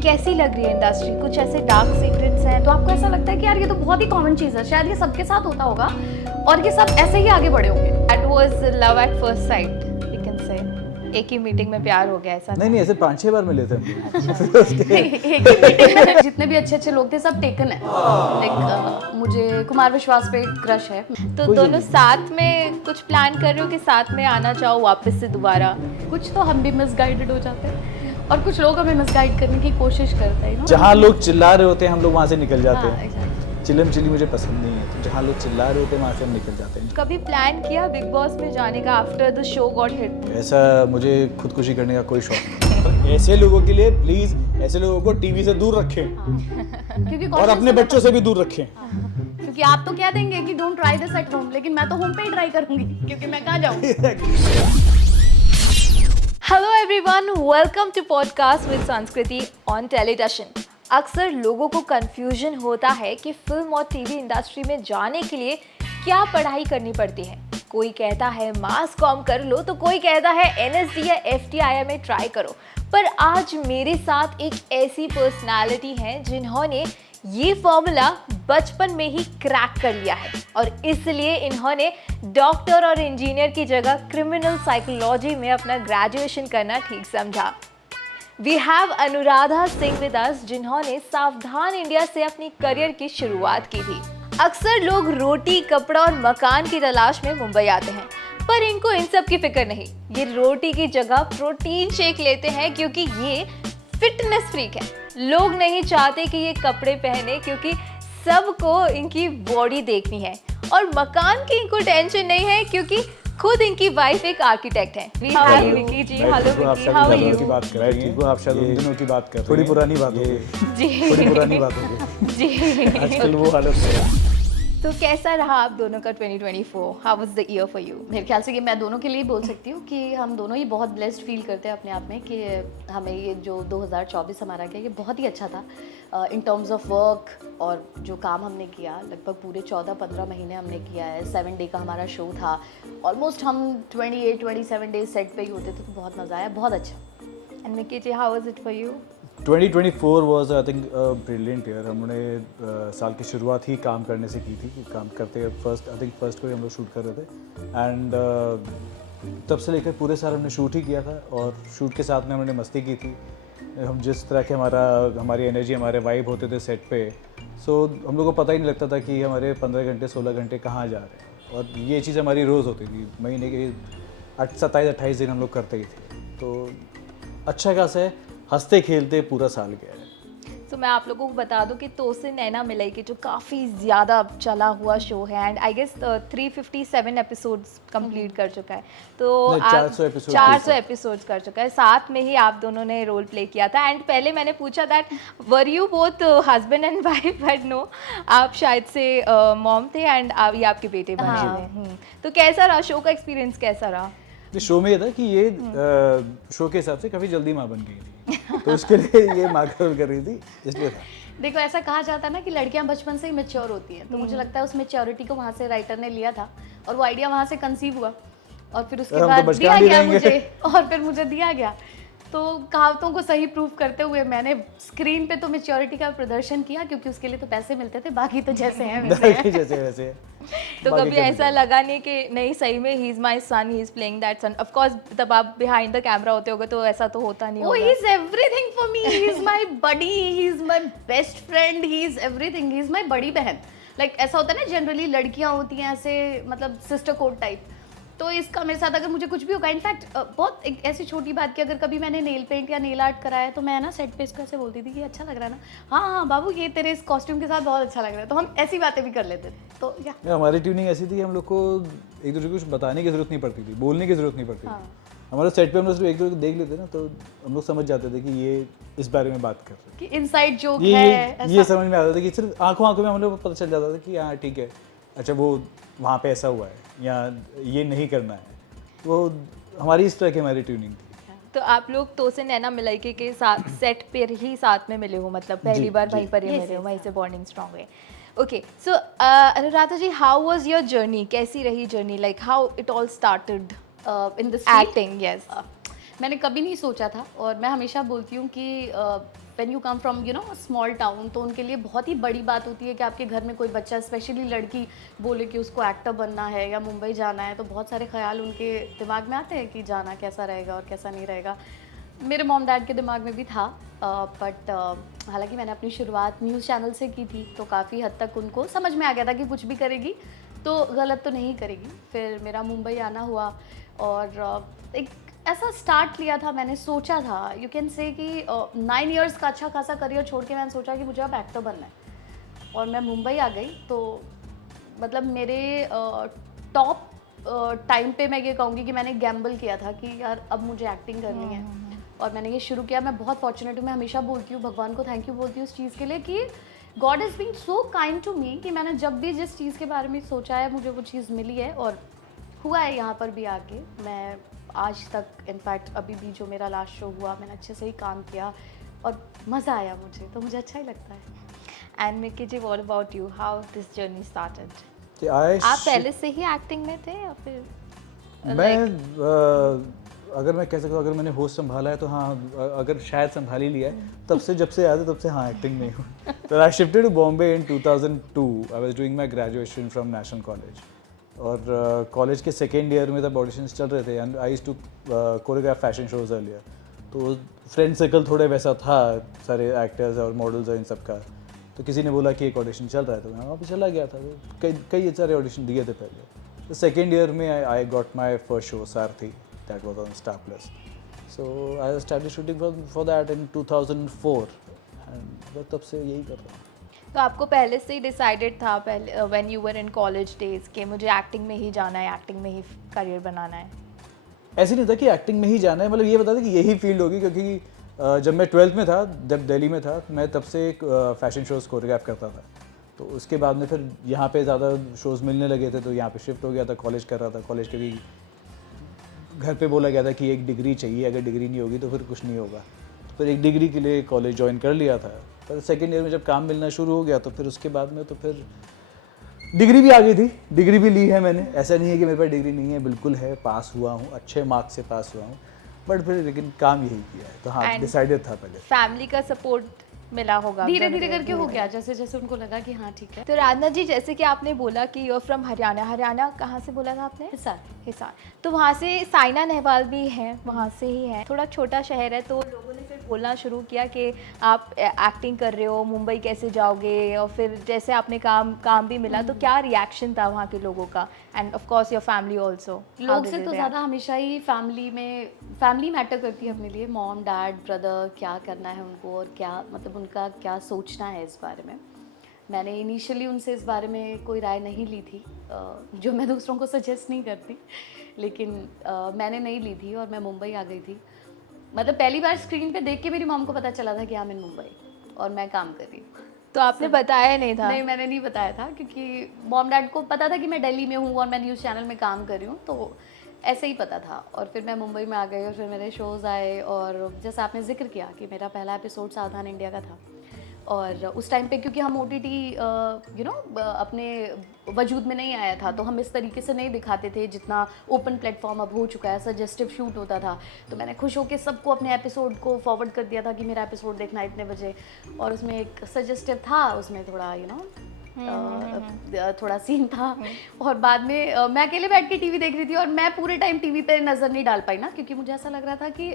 कैसी लग रही है इंडस्ट्री? कुछ ऐसे डार्क सीक्रेट्स हैं तो आपको ऐसा लगता है कि यार ये तो बहुत ही कॉमन चीज़ है, शायद ये सबके साथ होता होगा और ये सब ऐसे ही आगे बढ़े होंगे? That was love at first sight, we can say. एक ही मीटिंग में प्यार हो गया ऐसा? नहीं ऐसे 5-6 बार मिले थे हम। एक ही मीटिंग में जितने भी अच्छे लोग थे सब टेकन है। लाइक मुझे कुमार विश्वास पे क्रश है। तो दोनों साथ में कुछ प्लान कर रहे हो कि साथ में आना चाहो वापस से दोबारा? कुछ तो हम भी मिसगाइडेड हो जाते हैं और कुछ लोग हमें मिसगाइड करने की कोशिश करते हैं। जहाँ लोग चिल्ला रहे होते हैं हम लोग वहाँ से निकल जाते हाँ, हैं। exactly. चिलम चिली मुझे पसंद नहीं है, तो जहाँ लोग चिल्ला रहे होते हैं वहाँ से हम निकल जाते हैं। कभी प्लान किया बिग बॉस में जाने का after the show got hit? ऐसा मुझे खुदकुशी करने का कोई शौक नहीं। ऐसे लोगों के लिए प्लीज ऐसे लोगों को टीवी से दूर रखें क्योंकि और अपने बच्चों से भी दूर रखें। क्योंकि आप तो कह देंगे कि don't try this at home, लेकिन मैं तो होम पे ही ट्राई करूंगी क्योंकि मैं कहाँ जाऊँ। Hello everyone, welcome to podcast with Sanskriti on television. अक्सर लोगों को कंफ्यूजन होता है कि फिल्म और टीवी इंडस्ट्री में जाने के लिए क्या पढ़ाई करनी पड़ती है। कोई कहता है मास कॉम कर लो, तो कोई कहता है एनएसडी या एफटीआई में ट्राई करो। पर आज मेरे साथ एक ऐसी पर्सनालिटी है जिन्होंने ये फॉर्मूला बचपन में ही क्रैक कर लिया है और इसलिए इन्होंने डॉक्टर और इंजीनियर की जगह क्रिमिनल साइकोलॉजी में अपना ग्रेजुएशन करना ठीक समझा। We have Anuradha Singh with us, जिन्होंने सावधान इंडिया से अपनी करियर की शुरुआत की थी। अक्सर लोग रोटी, कपड़ा और मकान की तलाश में मुंबई आते हैं, पर इनको इन सब की फिक्र नहीं। ये रोटी की जगह प्रोटीन शेक लेते हैं क्योंकि ये फिटनेस फ्रीक है। लोग नहीं चाहते कि ये कपड़े पहने क्योंकि सबको इनकी बॉडी देखनी है, और मकान की इनको टेंशन नहीं है क्योंकि खुद इनकी वाइफ एक आर्किटेक्ट है। Hello Vicky ji, hello Vicky, how are you? की बात कर रहे हैं, आप शायद उन दिनों की बात कर रहे हैं। थोड़ी पुरानी बात हो गई जी थोड़ी पुरानी बात हो गई जी। आजकल वो हालत है। तो कैसा रहा आप दोनों का 2024? How was the year for you? मेरे ख्याल से कि मैं दोनों के लिए बोल सकती हूँ कि हम दोनों ही बहुत ब्लेस्ड फील करते हैं अपने आप में कि हमें ये जो 2024 हमारा गया ये बहुत ही अच्छा था इन टर्म्स ऑफ वर्क। और जो काम हमने किया लगभग पूरे 14-15 महीने हमने किया है। 7 डे का हमारा शो था। ऑलमोस्ट हम 28-27 डेज सेट पे ही होते थे, तो बहुत मज़ा आया, बहुत अच्छा। And Vicky ji, how was it for you? 2024 was I think brilliant year. हमने साल की शुरुआत ही काम करने से की थी। काम करते फर्स्ट को ही हम लोग शूट कर रहे थे एंड तब से लेकर पूरे साल हमने शूट ही किया था और शूट के साथ में हमने मस्ती की थी। हम जिस तरह के हमारी एनर्जी, हमारे वाइब होते थे सेट पे, सो हम लोग को पता ही नहीं लगता था कि हमारे 15 घंटे 16 घंटे कहाँ जा रहे हैं। और ये चीज़ हमारी रोज़ होती थी। महीने के 27-28 दिन हम लोग करते ही थे, तो अच्छा खासा है, हंसते खेलते पूरा साल गया है। तो मैं आप लोगों को बता दूं कि तो से नैना मिलाई की जो काफ़ी ज़्यादा चला हुआ शो है and I guess 357 episodes complete कर चुका है। तो 400 एपिसोड्स कर चुका है। साथ में ही आप दोनों ने रोल प्ले किया था एंड पहले मैंने पूछा that were you both husband and wife, but no, आप शायद से मॉम थे एंड ये आपके बेटे बने थे। तो कैसा रहा शो का एक्सपीरियंस? कैसा रहा? शो में ये था कि ये शो के हिसाब से काफ़ी जल्दी माँ बन गई थी, तो उसके लिए ये माँ का रोल कर रही थी, इसलिए था। देखो, ऐसा कहा जाता है ना कि लड़कियां बचपन से ही मैच्योर होती हैं, तो मुझे लगता है उस मैच्योरिटी को वहाँ से राइटर ने लिया था और वो आइडिया वहाँ से कंसीव हुआ और फिर उसके बाद दिया गया मुझे, और फिर मुझे दिया गया। तो कहावतों को सही प्रूफ करते हुए मैंने स्क्रीन पे तो मैच्योरिटी का प्रदर्शन किया, क्योंकि उसके लिए तो पैसे मिलते थे, बाकी तो जैसे हैं वैसे हैं। तो कभी ऐसा लगा नहीं कि नहीं सही में he is my son, he is playing that son? Of course तब आप बिहाइंड द कैमरा होते होगे तो ऐसा तो होता नहीं होगा। He is everything for me, he is my buddy, he is my best friend, he is everything, he is my बड़ी बहन। लाइक ऐसा होता है ना, जनरली लड़कियां होती हैं ऐसे, मतलब सिस्टर कोड टाइप। तो इसका मेरे साथ अगर मुझे कुछ भी होगा, इनफैक्ट बहुत एक ऐसी छोटी बात कि अगर कभी मैंने नेल पेंट या नेल आर्ट कराया तो मैं ना सेट पे इसको ऐसे बोलती थी कि अच्छा लग रहा है ना, हाँ बाबू ये तेरे इस कॉस्ट्यूम के साथ बहुत अच्छा लग रहा है। तो हम ऐसी बातें भी कर लेते थे। तो या हमारी ट्यूनिंग ऐसी थी कि हम लोग को एक दूसरे को कुछ बताने की जरूरत नहीं पड़ती थी, बोलने की जरूरत नहीं पड़ती थी। हमारे सेट पे हम लोग सिर्फ एक दूसरे को देख लेते ना, तो हम लोग समझ जाते थे कि ये इस बारे में बात कर रहे हैं, कि इनसाइड जोक है। ये समझ में आता था कि सिर्फ आंखों में हम लोग को पता चल जाता था कि हाँ ठीक है, अच्छा वो वहाँ पे ऐसा हुआ है या ये नहीं करना है। वो हमारी इस तरह की हमारी ट्यूनिंग थी। तो आप लोग तो से नैना मिलाई के साथ सेट पर ही साथ में मिले हो, मतलब पहली बार वहीं पर ही मिले हो, वहीं से बॉन्डिंग स्ट्रांग है। Okay, so Anuradha ji, how was your journey? कैसी रही journey? Like how it all started in this acting? Yes, मैंने कभी नहीं सोचा था और मैं हमेशा बोलती हूँ कि when you come from you know small town, तो उनके लिए बहुत ही बड़ी बात होती है कि आपके घर में कोई बच्चा, स्पेशली लड़की, बोले कि उसको एक्टर बनना है या मुंबई जाना है, तो बहुत सारे ख्याल उनके दिमाग में आते हैं कि जाना कैसा रहेगा और कैसा नहीं रहेगा। मेरे मॉम डैड के दिमाग में भी था, बट हालांकि मैंने अपनी शुरुआत न्यूज़ चैनल से की थी, तो काफ़ी हद तक उनको समझ में आ गया था कि कुछ भी करेगी तो गलत तो नहीं करेगी। फिर मेरा मुंबई आना हुआ और एक ऐसा स्टार्ट लिया था, मैंने सोचा था, यू कैन से कि 9 इयर्स का अच्छा खासा करियर छोड़ के मैंने सोचा कि मुझे अब एक्टर बनना है, और मैं मुंबई आ गई। तो मतलब मेरे टॉप टाइम पे मैं ये कहूँगी कि मैंने गैम्बल किया था कि यार अब मुझे एक्टिंग करनी है, और मैंने ये शुरू किया। मैं बहुत फॉर्चुनेट हूँ, मैं हमेशा बोलती हूँ, भगवान को थैंक यू बोलती हूँ उस चीज़ के लिए कि God is being so kind to me, कि मैंने जब भी जिस चीज़ के बारे में सोचा है मुझे वो चीज़ मिली है और हुआ है यहाँ पर भी आके। मैं आज तक इनफैक्ट अभी भी जो मेरा लास्ट शो हुआ मैंने अच्छे से ही काम किया और मज़ा आया मुझे, तो मुझे अच्छा ही लगता है। And Mickey ji, what about you, how this journey started? कि आप पहले से ही एक्टिंग में थे या फिर मैं अगर मैं कह सकता हूँ, अगर मैंने होस्ट संभाला है तो हाँ, अगर शायद संभाल ही लिया है, तब से, जब से याद है तब से हाँ एक्टिंग में हूँ। तो I shifted to Bombay in 2002। I was doing my graduation from national college, और कॉलेज के सेकेंड ईयर में तब ऑडिशंस चल रहे थे, and I used to choreograph fashion shows earlier. तो फ्रेंड सर्कल थोड़े वैसा था, सारे एक्टर्स और मॉडल्स और इन सब का। तो किसी ने बोला कि एक ऑडिशन चल रहा है, तो मैं वहाँ पर चला गया था। तो कई सारे ऑडिशन दिए थे पहले। तो सेकेंड ईयर में I got my first show, Sarathi, that was on Star Plus. So I started shooting for that in 2004, and बस तब से यही कर रहा हूँ। तो आपको पहले से ही डिसाइडेड था, पहले when you were in college days, कि मुझे एक्टिंग में ही जाना है, एक्टिंग में ही करियर बनाना है? ऐसे नहीं था कि एक्टिंग में ही जाना है, मतलब ये बता था कि यही फील्ड होगी, क्योंकि जब मैं 12th में था, जब दिल्ली में था, मैं तब से एक फैशन शोज़ कोरियोग्राफ करता था। तो उसके बाद में फिर यहाँ पे ज़्यादा शोज़ मिलने लगे थे, तो यहाँ पे शिफ्ट हो गया था। कॉलेज कर रहा था, कॉलेज के भी घर पे बोला गया था कि एक डिग्री चाहिए, अगर डिग्री नहीं होगी तो फिर कुछ नहीं होगा। तो फिर एक डिग्री के लिए कॉलेज ज्वाइन कर लिया था। पर सेकेंड ईयर में जब काम मिलना शुरू हो गया, तो फिर उसके बाद में तो फिर डिग्री भी आ गई थी, डिग्री भी ली है मैंने। ऐसा नहीं है कि मेरे पास डिग्री नहीं है, बिल्कुल है, पास हुआ हूँ, अच्छे मार्क्स से पास हुआ हूँ, बट फिर लेकिन काम यही किया है। तो हाँ, डिसाइडेड था पहले। फैमिली का सपोर्ट मिला होगा धीरे धीरे करके हो गया, जैसे जैसे उनको लगा कि हाँ ठीक है। तो राधना जी, जैसे कि आपने बोला कि you are from Haryana, Haryana कहाँ से बोला था आपने? हिसार। हिसार। तो वहाँ से साइना नेहवाल भी हैं, वहाँ से ही हैं। थोड़ा छोटा शहर है, तो लोगों ने फिर बोलना शुरू किया कि आप एक्टिंग कर रहे हो, मुंबई कैसे जाओगे? और फिर जैसे आपने काम भी मिला, तो क्या रिएक्शन था वहाँ के लोगों का? End of course your family also. लोग से तो ज़्यादा हमेशा ही फैमिली मैटर करती है अपने लिए। मॉम, डैड, ब्रदर, क्या करना है उनको और क्या, मतलब उनका क्या सोचना है इस बारे में। मैंने इनिशियली उनसे इस बारे में कोई राय नहीं ली थी, जो मैं दूसरों को सजेस्ट नहीं करती, लेकिन मैंने नहीं ली थी और मैं मुंबई आ गई थी। मतलब पहली बार स्क्रीन पे देख के मेरी मॉम को पता चला था कि हाँ, मैं मुंबई और मैं काम कर रही हूँ। तो आपने बताया नहीं था? नहीं, मैंने नहीं बताया था, क्योंकि मॉम डैड को पता था कि मैं दिल्ली में हूँ और मैं न्यूज़ चैनल में काम कर रही हूँ, तो ऐसे ही पता था। और फिर मैं मुंबई में आ गई और फिर मेरे शोज़ आए, और जैसा आपने जिक्र किया कि मेरा पहला एपिसोड सावधान इंडिया का था, और उस टाइम पे क्योंकि हम OTT अपने वजूद में नहीं आया था, तो हम इस तरीके से नहीं दिखाते थे जितना ओपन प्लेटफॉर्म अब हो चुका है। सजेस्टिव शूट होता था, तो मैंने खुश होकर सबको अपने एपिसोड को फॉरवर्ड कर दिया था कि मेरा एपिसोड देखना इतने बजे, और उसमें एक सजेस्टिव था, उसमें थोड़ा थोड़ा सीन था। और बाद में मैं अकेले बैठ के टीवी देख रही थी, और मैं पूरे टाइम टीवी पे नज़र नहीं डाल पाई ना, क्योंकि मुझे ऐसा लग रहा था कि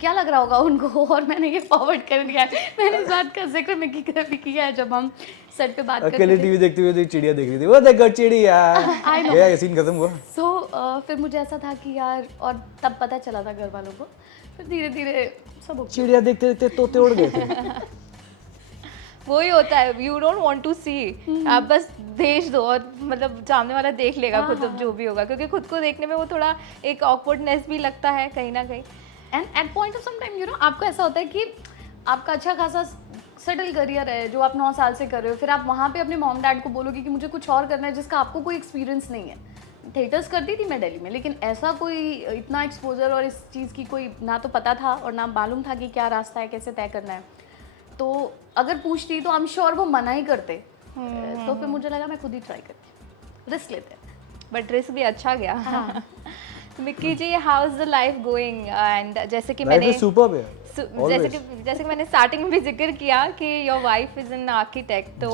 क्या लग रहा होगा उनको, और मैंने ये फॉरवर्ड कर दिया। मैंने इस बात का जिक्र मिकी का भी किया है जब हम सेट पे बात करते थे। अकेले टीवी देखते हुए चिड़िया देख रही थी, वो देखो चिड़िया, ये सीन खत्म हुआ। फिर मुझे ऐसा था कि यार, और तब पता चला था घर वालों को, फिर धीरे धीरे सब चिड़िया देखते देखते तोते उड़ गए थे। वही होता है, यू डोंट वांट टू सी, आप बस भेज दो और मतलब सामने वाला देख लेगा खुद जो भी होगा, क्योंकि खुद को देखने में वो थोड़ा एक ऑकवर्डनेस भी लगता है कहीं ना कहीं। And at point of some time आपको ऐसा होता है कि आपका अच्छा खासा सेटल करियर है जो आप 9 साल से कर रहे हो, फिर आप वहाँ पे अपने मॉम डैड को बोलोगे कि मुझे कुछ और करना है जिसका आपको कोई एक्सपीरियंस नहीं है। थिएटर्स करती थी मैं दिल्ली में, लेकिन ऐसा कोई इतना एक्सपोजर और इस चीज़ की कोई ना तो पता था और ना मालूम था कि क्या रास्ता है, कैसे तय करना है। तो अगर पूछती तो आई एम श्योर वो मना ही करते। तो फिर मुझे लगा मैं खुद ही ट्राई करती, रिस्क लेते हैं। बट रिस्क भी अच्छा गया। Mickey ji, how is the life going? And जैसे कि मैंने सुपर्ब है, जैसे कि मैंने स्टार्टिंग में भी जिक्र किया कि your wife is an architect, तो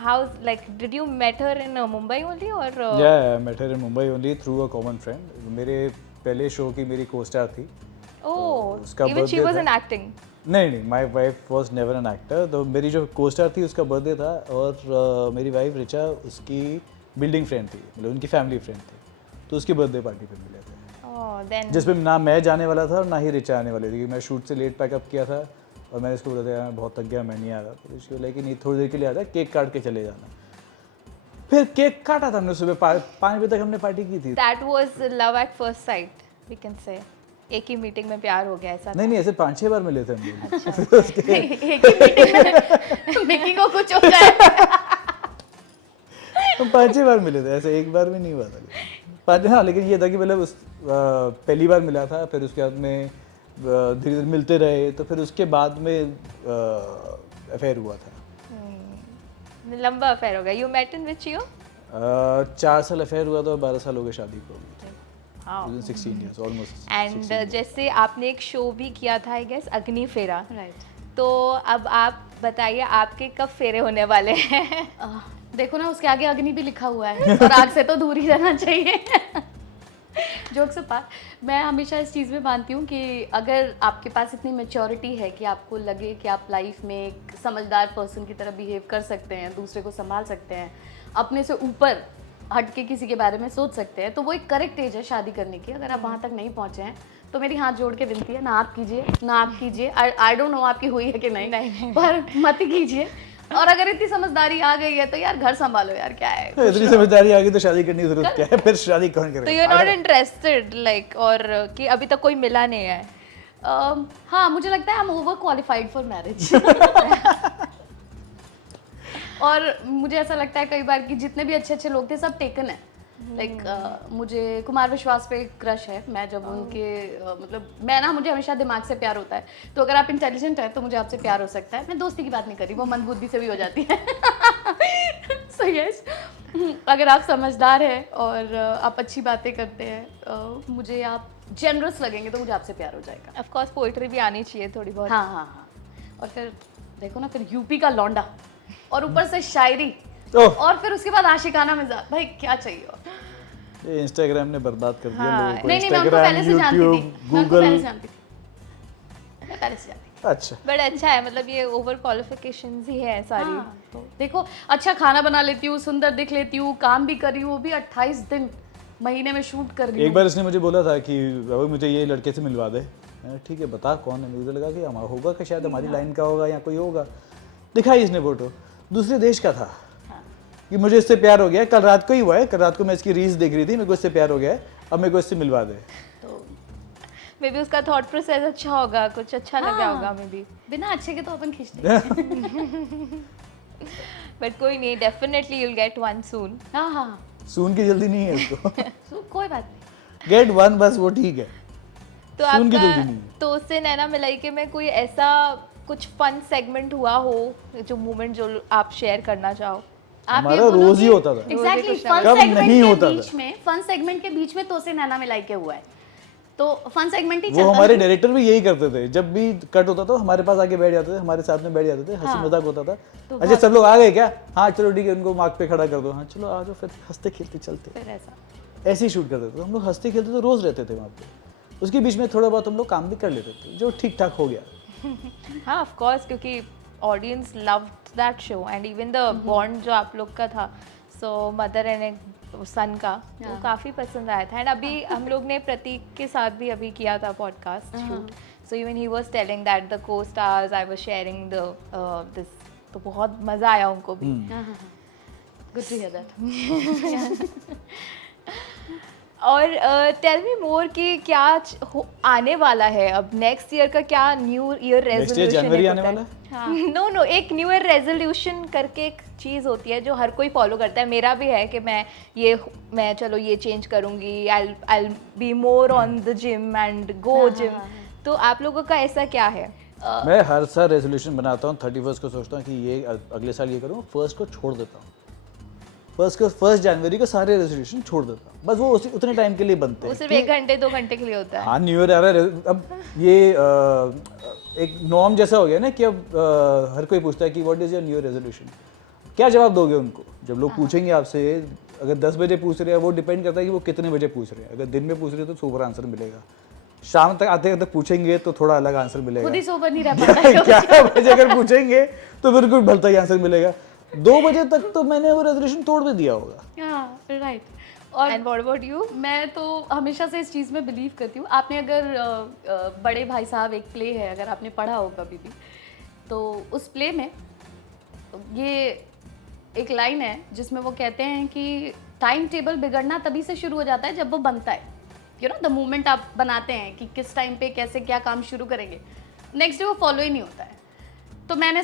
how like did you met her in Mumbai only और I met her in Mumbai only through a common friend. मेरे पहले शो की मेरी को-स्टार थी। उसका इवन शी birthday वाज था। In acting? नहीं, my wife was never an actor. तो मेरी जो को-स्टार थी उसका बर्थडे था और मेरी वाइफ रिचा उसकी बिल्डिंग फ्रेंड थी, मतलब उनकी फैमिली फ्रेंड थी, तो उसकी बर्थडे पार्टी पे मिले थे। ओह देन जिसमें ना मैं जाने वाला था और ना ही रिचा आने वाली थी, क्योंकि मैं शूट से लेट पैकअप किया था और मैंने इसको बोला था यार मैं बहुत थक गया, मैं नहीं आ रहा। तो इसको बोला कि नहीं थोड़ी देर के लिए आ जा, केक काट के चले जाना। फिर केक काटा था हमने सुबह 5 बजे तक हमने पार्टी की थी। That was love at first sight we can say. एक ही मीटिंग में प्यार हो गया ऐसा? नहीं ऐसे 5-6 बार मिले थे हम लोग। एक ही मीटिंग में मिकी को कुछ हो जाए। हम 5-6 बार मिले थे, ऐसे एक बार भी नहीं हुआ था। हाँ, लेकिन ये था कि मतलब उस पहली बार मिला था, फिर उसके बाद में धीरे धीरे मिलते रहे, तो फिर उसके बाद में अफेयर हुआ था। लंबा अफेयर हो गया। You met in which year? 4 साल अफेयर हुआ था और 12 साल हो गए शादी को। हाँ। 16 years ऑलमोस्ट। एंड जैसे आपने एक शो भी किया था आई गेस अग्नि फेरा, राइट। तो अब आप बताइए आपके कब फेरे होने वाले हैं? देखो ना, उसके आगे अग्नि भी लिखा हुआ है और आग से तो दूर ही रहना चाहिए। जोक से पार, मैं हमेशा इस चीज़ में मानती हूँ कि अगर आपके पास इतनी मैच्योरिटी है कि आपको लगे कि आप लाइफ में एक समझदार पर्सन की तरह बिहेव कर सकते हैं, दूसरे को संभाल सकते हैं, अपने से ऊपर हट के किसी के बारे में सोच सकते हैं, तो वो एक करेक्ट एज है शादी करने की। अगर आप वहाँ तक नहीं पहुँचे हैं तो मेरी हाथ जोड़ के विनती है, ना आप कीजिए ना आप कीजिए। आई डोंट नो आपकी हुई है कि नहीं, पर मत ही कीजिए। और अगर इतनी समझदारी आ गई है तो यार घर संभालो यार, क्या है। इतनी समझदारी आ गई तो शादी करने की जरूरत क्या है? फिर शादी कौन तो करेगा? You are not interested like, और कि अभी तक कोई मिला नहीं है? हाँ, मुझे लगता है I am over qualified for marriage. और मुझे ऐसा लगता है कई बार कि जितने भी अच्छे अच्छे लोग थे सब टेकन है। लाइक मुझे कुमार विश्वास पे क्रश है। मैं जब उनके मतलब मैं ना, मुझे हमेशा दिमाग से प्यार होता है, तो अगर आप इंटेलिजेंट हैं तो मुझे आपसे प्यार हो सकता है। मैं दोस्ती की बात नहीं कर रही, वो मंदबुद्धि से भी हो जाती है। सो यस, अगर आप समझदार हैं और आप अच्छी बातें करते हैं, मुझे आप जेनरस लगेंगे तो मुझे आपसे प्यार हो जाएगा। ऑफ कोर्स पोएट्री भी आनी चाहिए थोड़ी बहुत। हाँ। और फिर देखो ना, फिर यूपी का लौंडा और ऊपर से शायरी ओह, और फिर उसके बाद आशिकाना मिजाज, भाई क्या चाहिए और? ये इंस्टाग्राम ने बर्बाद कर दिया लोगों को। नहीं, मैं उनको पहले से जानती थी। मैं उनको गूगल। पहले से जानती थी। मैं पहले से जानती थी। अच्छा, बट अच्छा है, मतलब ये ओवर क्वालिफिकेशंस ही है सारी। हाँ, तो देखो, अच्छा खाना बना लेती हूँ, सुंदर दिख लेती हूँ, काम भी कर रही हूँ, वो भी 28 दिन महीने में शूट कर रही एक हूँ। बार इसने मुझे बोला था कि बाबू मुझे ये लड़के से मिलवा दे। ठीक है, बता कौन है। मुझे लगा कि हमारा होगा कि शायद हमारी लाइन का होगा या कोई होगा। दिखाई इसने फोटो, दूसरे देश का था। कि मुझे इससे प्यार हो गया, कल रात को ही हुआ है। कल रात को मैं इसकी रील्स देख रही थी, मेरे को इससे प्यार हो गया है, अब मेरे को इससे मिलवा दे। तो मे बी उसका थॉट प्रोसेस अच्छा होगा, कुछ अच्छा लगा होगा मे बी। बिना अच्छे के तो अपन खींचते हैं। बट कोई नहीं, definitely you will get one soon. हाँ। सून की जल्दी नहीं है इसको। तो कोई बात नहीं। गेट वन बस, वो ठीक है। तो सून की आपका जल्दी नहीं है। तो उससे नैना मिलाई के में कोई ऐसा कुछ फन सेगमेंट हुआ हो, जो मोमेंट जो आप शेयर करना चाहो? आप ये हमारा बोलो रोज ही कि- होता था। एग्जैक्टली, कुछ फन कब सेगमेंट नहीं के होता था। बीच में, फन सेगमेंट के बीच में तो से नैना मिलाई के हुआ है, तो फन सेगमेंट ही वो चलता हमारे था। डायरेक्टर भी यही करते थे। जब भी कट होता था हमारे पास आके बैठ जाते थे, हमारे साथ में बैठ जाते थे, हंसी हाँ। मजाक होता था। तो अच्छा सब लोग आ गए क्या? हाँ चलो ठीक है, उनको मार्क पे खड़ा कर दो। हाँ चलो आ जाओ, फिर हंसते खेलते चलते। फिर ऐसा ऐसे ही शूट करते थे तो हम लोग, हंसते खेलते तो रोज रहते थे वहाँ पे। उसके बीच में थोड़ा बहुत हम लोग काम भी कर लेते थे, जो ठीक ठाक हो गया। हाँ ऑफ कोर्स, क्योंकि audience loved that show and even the bond जो आप लोग का था, सो मदर एंड सन का, वो काफ़ी पसंद आया था। एंड अभी हम लोग ने प्रतीक के साथ भी अभी किया था podcast shoot, so even he was telling that the co-stars I was sharing the this, तो बहुत मज़ा आया उनको भी। Good to hear that. और टेल मी मोर कि क्या आने वाला है अब नेक्स्ट ईयर का, क्या new year next year resolution जनवरी आने वाला है। नो एक न्यू ईयर रेजोल्यूशन करके एक चीज़ होती है जो हर कोई फॉलो करता है। मेरा भी है कि मैं चलो ये चेंज करूँगी, I be more on the gym and go gym. तो आप लोगों का ऐसा क्या है? मैं हर साल रेजोल्यूशन बनाता हूँ, 31 को सोचता हूँ कि ये अगले साल ये करूँ, फर्स्ट को छोड़ देता हूँ। फर्स्ट जनवरी को सारे रेजोल्यूशन छोड़ देता हूँ, बस वो उतने टाइम के लिए बनते वो हैं। सिर्फ 1 घंटे 2 घंटे के लिए होता है। हाँ, न्यू ईयर आ रहा है, अब ये एक नॉर्म जैसा हो गया ना कि अब हर कोई पूछता है कि what is your new year resolution. क्या जवाब दोगे उनको जब लोग पूछेंगे आपसे? अगर 10 बजे पूछ रहे हैं, वो डिपेंड करता है कि वो कितने बजे पूछ रहे हैं। अगर दिन में पूछ रहे हैं तो सोबर आंसर मिलेगा, शाम तक आते तक पूछेंगे तो थोड़ा अलग आंसर मिलेगा। खुद ही सोबर नहीं रह पाता है। 11 बजे अगर पूछेंगे तो बिल्कुल भलता ही आंसर मिलेगा। 2 बजे तक तो मैंने वो रेजोल्यूशन तोड़ भी दिया होगा। हाँ, राइट। और एंड व्हाट अबाउट यू? मैं तो हमेशा से इस चीज़ में बिलीव करती हूँ। आपने अगर बड़े भाई साहब एक प्ले है, अगर आपने पढ़ा हो कभी भी, तो उस प्ले में ये एक लाइन है जिसमें वो कहते हैं कि टाइम टेबल बिगड़ना तभी से शुरू हो जाता है जब वो बनता है। यू नो, द मोमेंट आप बनाते हैं कि किस टाइम पे कैसे क्या काम शुरू करेंगे, नेक्स्ट डे वो फॉलो ही नहीं होता है। तो मैंने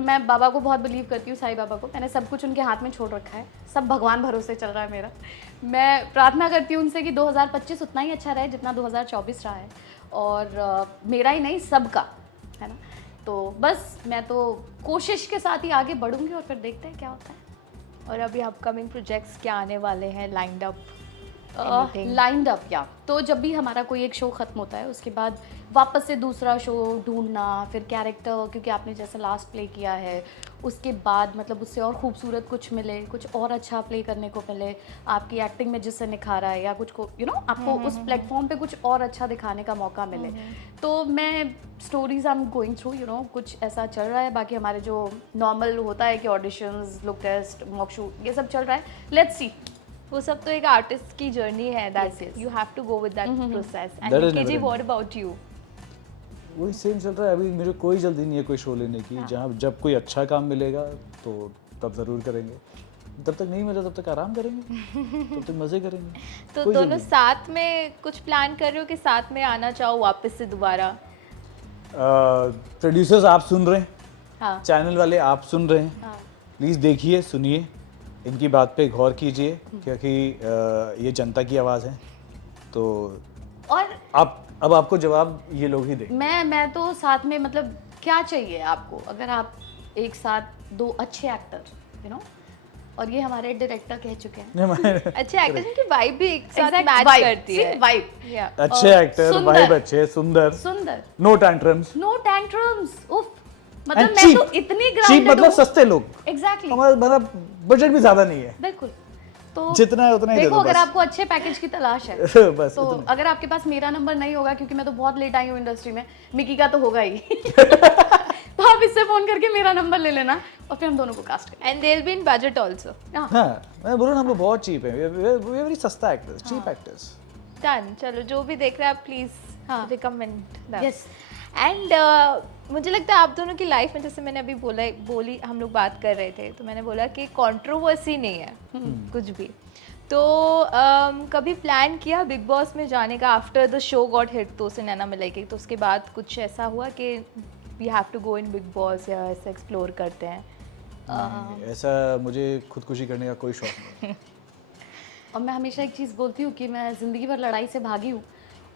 मैं बाबा को बहुत बिलीव करती हूँ, साईं बाबा को। मैंने सब कुछ उनके हाथ में छोड़ रखा है, सब भगवान भरोसे चल रहा है मेरा। मैं प्रार्थना करती हूँ उनसे कि 2025 उतना ही अच्छा रहे जितना 2024 रहा है, और मेरा ही नहीं सबका, है ना। तो बस मैं तो कोशिश के साथ ही आगे बढ़ूंगी और फिर देखते हैं क्या होता है। और अभी अपकमिंग प्रोजेक्ट्स क्या आने वाले हैं लाइंड अप? लाइंड अप, या तो जब भी हमारा कोई एक शो ख़त्म होता है उसके बाद वापस से दूसरा शो ढूंढना, फिर कैरेक्टर, क्योंकि आपने जैसे लास्ट प्ले किया है उसके बाद मतलब उससे और खूबसूरत कुछ मिले, कुछ और अच्छा प्ले करने को मिले, आपकी एक्टिंग में जिससे निखारा है या कुछ को आपको उस प्लेटफॉर्म पे कुछ और अच्छा दिखाने का मौका मिले। तो मैं stories I am going through, कुछ ऐसा चल रहा है। बाकी हमारे जो नॉर्मल होता है कि auditions, look test, mock shoot, ये सब चल रहा है। Let's see. वो सब तो एक आर्टिस्ट की जर्नी है, that's Yes, yes. You have to go with that process. That and is केजी, never व्हाट अबाउट यू? वही सेम चल रहा है अभी। मुझे कोई जल्दी नहीं है कोई शो लेने की। जहाँ जब कोई अच्छा काम मिलेगा तो तब ज़रूर करेंगे, तब तक नहीं मिला तब तक आराम करेंगे, तब तक मज़े करेंगे। तो कोई दोनों जल्दी साथ में कुछ प्लान कर रहे हो कि साथ में आना चाहो वापस से दोबारा? प्रोड्यूसर्स आप सुन रहे हैं, हाँ चैनल वाले आप सुन रहे हैं, हाँ, प्लीज़ देखिए, सुनिए, इनकी बात पे गौर कीजिए, क्योंकि ये जनता की आवाज़ है। तो और अब आपको जवाब ये लोग ही दें। मैं तो साथ में, मतलब क्या चाहिए आपको, अगर आप एक साथ 2 अच्छे एक्टर, और ये हमारे डायरेक्टर कह चुके हैं, अच्छे एक्टर्स की वाइब भी एक साथ Exact मैच vibe, करती है। वाइब, या अच्छे एक्टर, सुंदर। वाइब अच्छे, सुंदर, सुंदर, नो टैंट्रम्स, नो टैंट्रम्स, उफ, मतलब एंड मैं चीप। तो इतनी चीप ग्राउंडेड मतलब सस्ते लोग। एग्जैक्टली, हमारा बजट भी ज़्यादा नहीं है, बिल्कुल। तो जितना है उतना ही दे देखो, दो अगर बस। आपको अच्छे पैकेज की तलाश है बस तो इतना। अगर आपके पास मेरा नंबर नहीं होगा, क्योंकि मैं तो बहुत लेट आई हूँ इंडस्ट्री में, मिकी का तो होगा ही तो आप इससे फोन करके मेरा नंबर ले लेना और फिर हम दोनों को कास्ट करेंगे। And they will be in budget also. हाँ, मैं बोल रहा हूँ हम लोग बहुत चीप है, वेरी सस्ता एक्टर्स, चीप एक्टर्स। डन। चलो, जो भी देख रहा है प्लीज हाँ। Recommend that. Yes. एंड मुझे लगता है आप दोनों की लाइफ में, जैसे मैंने अभी बोली हम लोग बात कर रहे थे, तो मैंने बोला कि कंट्रोवर्सी नहीं है कुछ भी। तो कभी प्लान किया बिग बॉस में जाने का after the show got hit, तो नैना मिलेगी, तो उसके बाद कुछ ऐसा हुआ कि we have to go in Bigg Boss या ऐसा एक्सप्लोर करते हैं? नहीं, ऐसा मुझे खुदकुशी करने का कोई शौक नहीं। और मैं हमेशा एक चीज़ बोलती हूँ कि मैं ज़िंदगी भर लड़ाई से भागी हूँ,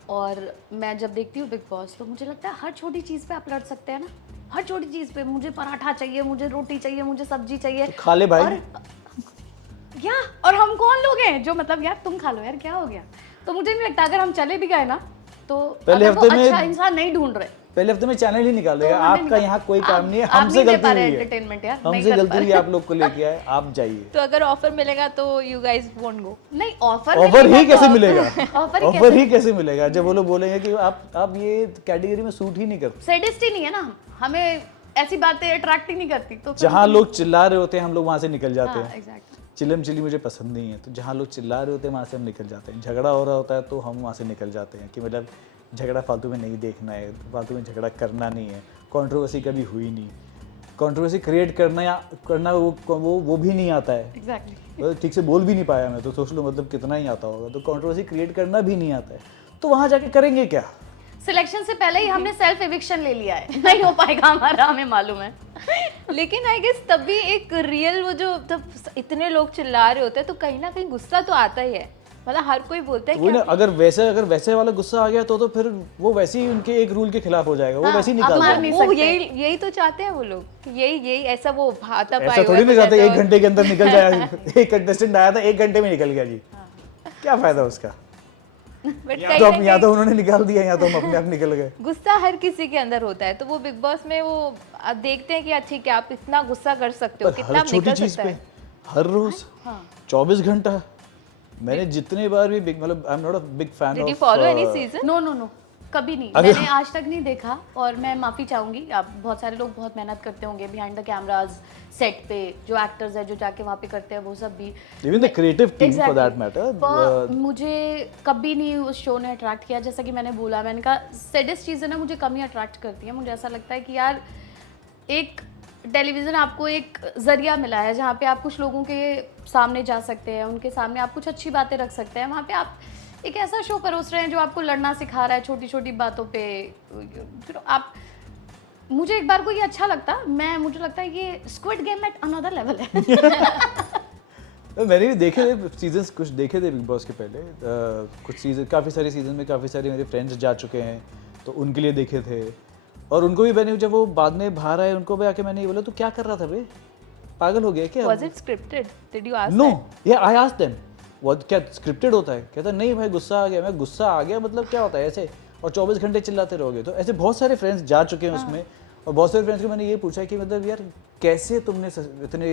और मैं जब देखती हूँ बिग बॉस तो मुझे लगता है हर छोटी चीज़ पे आप लड़ सकते हैं ना। हर छोटी चीज़ पे, मुझे पराठा चाहिए, मुझे रोटी चाहिए, मुझे सब्जी चाहिए, तो खा ले भाई। और हम कौन लोग हैं जो, मतलब यार तुम खा लो यार, क्या हो गया। तो मुझे नहीं लगता, अगर हम चले भी गए ना तो पहले अगर वो हफ्ते में- अच्छा इंसान नहीं ढूंढ रहे पहले हफ्ते में चैनल ही निकाल देगा। तो हमें आपका यहाँ कोई काम नहीं है, आप हमसे नहीं दे गलती पा रहे हुई है, entertainment यार, नहीं हमसे कर गलती पा हुई है, रहे। आप लोग को लेके आए, आप जाइए। तो अगर ऑफर मिलेगा तो यू गाइस वोंट गो? नहीं, ऑफर ऑफर ही कैसे मिलेगा? ऑफर ऑफर ही कैसे मिलेगा जब वो लोग बोलेंगे कि आप ये कैटेगरी में सूट ही नहीं करते। सैडिस्ट ही नहीं है ना हम, हमें ऐसी बातें अट्रैक्ट ही नहीं करती। तो फिर जहाँ लोग चिल्ला रहे होते हैं हम लोग वहाँ से निकल जाते हाँ, हैं। एग्जैक्टली। चिलम चिली मुझे पसंद नहीं है, तो जहाँ लोग चिल्ला रहे होते हैं वहाँ से हम निकल जाते हैं। झगड़ा हो रहा होता है तो हम वहाँ से निकल जाते हैं कि मतलब झगड़ा फालतू में नहीं देखना है, फालतू में झगड़ा करना नहीं है। कंट्रोवर्सी कभी हुई नहीं, कंट्रोवर्सी क्रिएट करना या करना वो भी नहीं आता है। एग्जैक्टली। मतलब ठीक से बोल भी नहीं पाया मैं, तो सोच लो मतलब कितना ही आता होगा। तो कंट्रोवर्सी क्रिएट करना भी नहीं आता है, तो वहाँ जाके करेंगे क्या? सिलेक्शन से पहले ही हमने सेल्फ एविक्शन ले लिया है, नहीं हो पाएगा हमारा, हमें मालूम है। लेकिन आई गेस तभी एक रियल, वो जो जब इतने लोग चिल्ला रहे होते हैं तो कहीं ना कहीं गुस्सा तो आता ही है। मतलब हर कोई बोलता है वही कि ना, अगर वैसे वाला गुस्सा आ गया तो फिर वो वैसे ही उनके एक रूल के खिलाफ हो जाएगा, वो हाँ, वैसे ही आप निकाल मार देंगे। नहीं वो सकते। यही तो चाहते हैं वो लोग, यही ऐसा वो भाता पाए ऐसा थोड़ी नहीं चाहते 1 घंटे के अंदर निकल जाए। एक कंटेस्टेंट आया था 1 घंटे में निकल गया जी, क्या फायदा उसका। बट या तो उन्होंने निकाल दिया या तो हम अपने आप निकल गए। गुस्सा हर किसी के अंदर होता है, तो वो बिग बॉस में वो अब देखते हैं कि अच्छा ठीक है आप इतना गुस्सा कर सकते हो, पर कितना हर आप छोटी निकल चीज सकता पे है। हर रोज हाँ 24 घंटा, मैंने जितने बार भी मतलब I am not a big fan did you of follow any season? No कभी नहीं, अरे मैंने आज तक नहीं देखा। और मैं माफ़ी चाहूँगी, आप बहुत सारे लोग बहुत मेहनत करते होंगे बिहाइंड द कैमराज, सेट पे जो एक्टर्स हैं जो जाके वहाँ पे करते हैं वो सब भी, even the creative team for Exactly. That matter. पर मुझे कभी नहीं उस शो ने अट्रैक्ट किया। जैसा कि मैंने बोला, मैंने कहा सैडेस्ट चीज़ें ना मुझे कम ही अट्रैक्ट करती हैं। मुझे ऐसा लगता है कि यार एक टेलीविज़न आपको एक ज़रिया मिला है जहाँ पे आप कुछ लोगों के सामने जा सकते हैं, उनके सामने आप कुछ अच्छी बातें रख सकते हैं। वहाँ पे आप एक ऐसा शो परोस रहे हैं जो आपको लड़ना सिखा रहा है छोटी छोटी बातों पे। आप, मुझे एक बार को ये अच्छा लगता, मुझे लगता है ये squid game at another level है। मैंने भी देखे थे सीजन्स, कुछ देखे थे बिग बॉस के पहले। कुछ सीजन, काफ़ी सारे सीजन में काफ़ी सारे मेरे फ्रेंड्स जा चुके हैं तो उनके लिए देखे थे। और उनको भी मैंने, जब वो बाद में बाहर आए उनको भी आके मैंने ये बोला तू क्या कर रहा था बे, पागल हो गया क्या? Was it scripted? Did you ask? No, yeah I asked them what, क्या स्क्रिप्टेड होता है? कहता नहीं भाई गुस्सा आ गया। मैं गुस्सा आ गया मतलब क्या होता है ऐसे, और 24 घंटे चिल्लाते रहोगे। तो ऐसे बहुत सारे फ्रेंड्स जा चुके हैं उसमें। और बहुत सारे फ्रेंड्स को मैंने ये पूछा कि मतलब यार कैसे तुमने इतने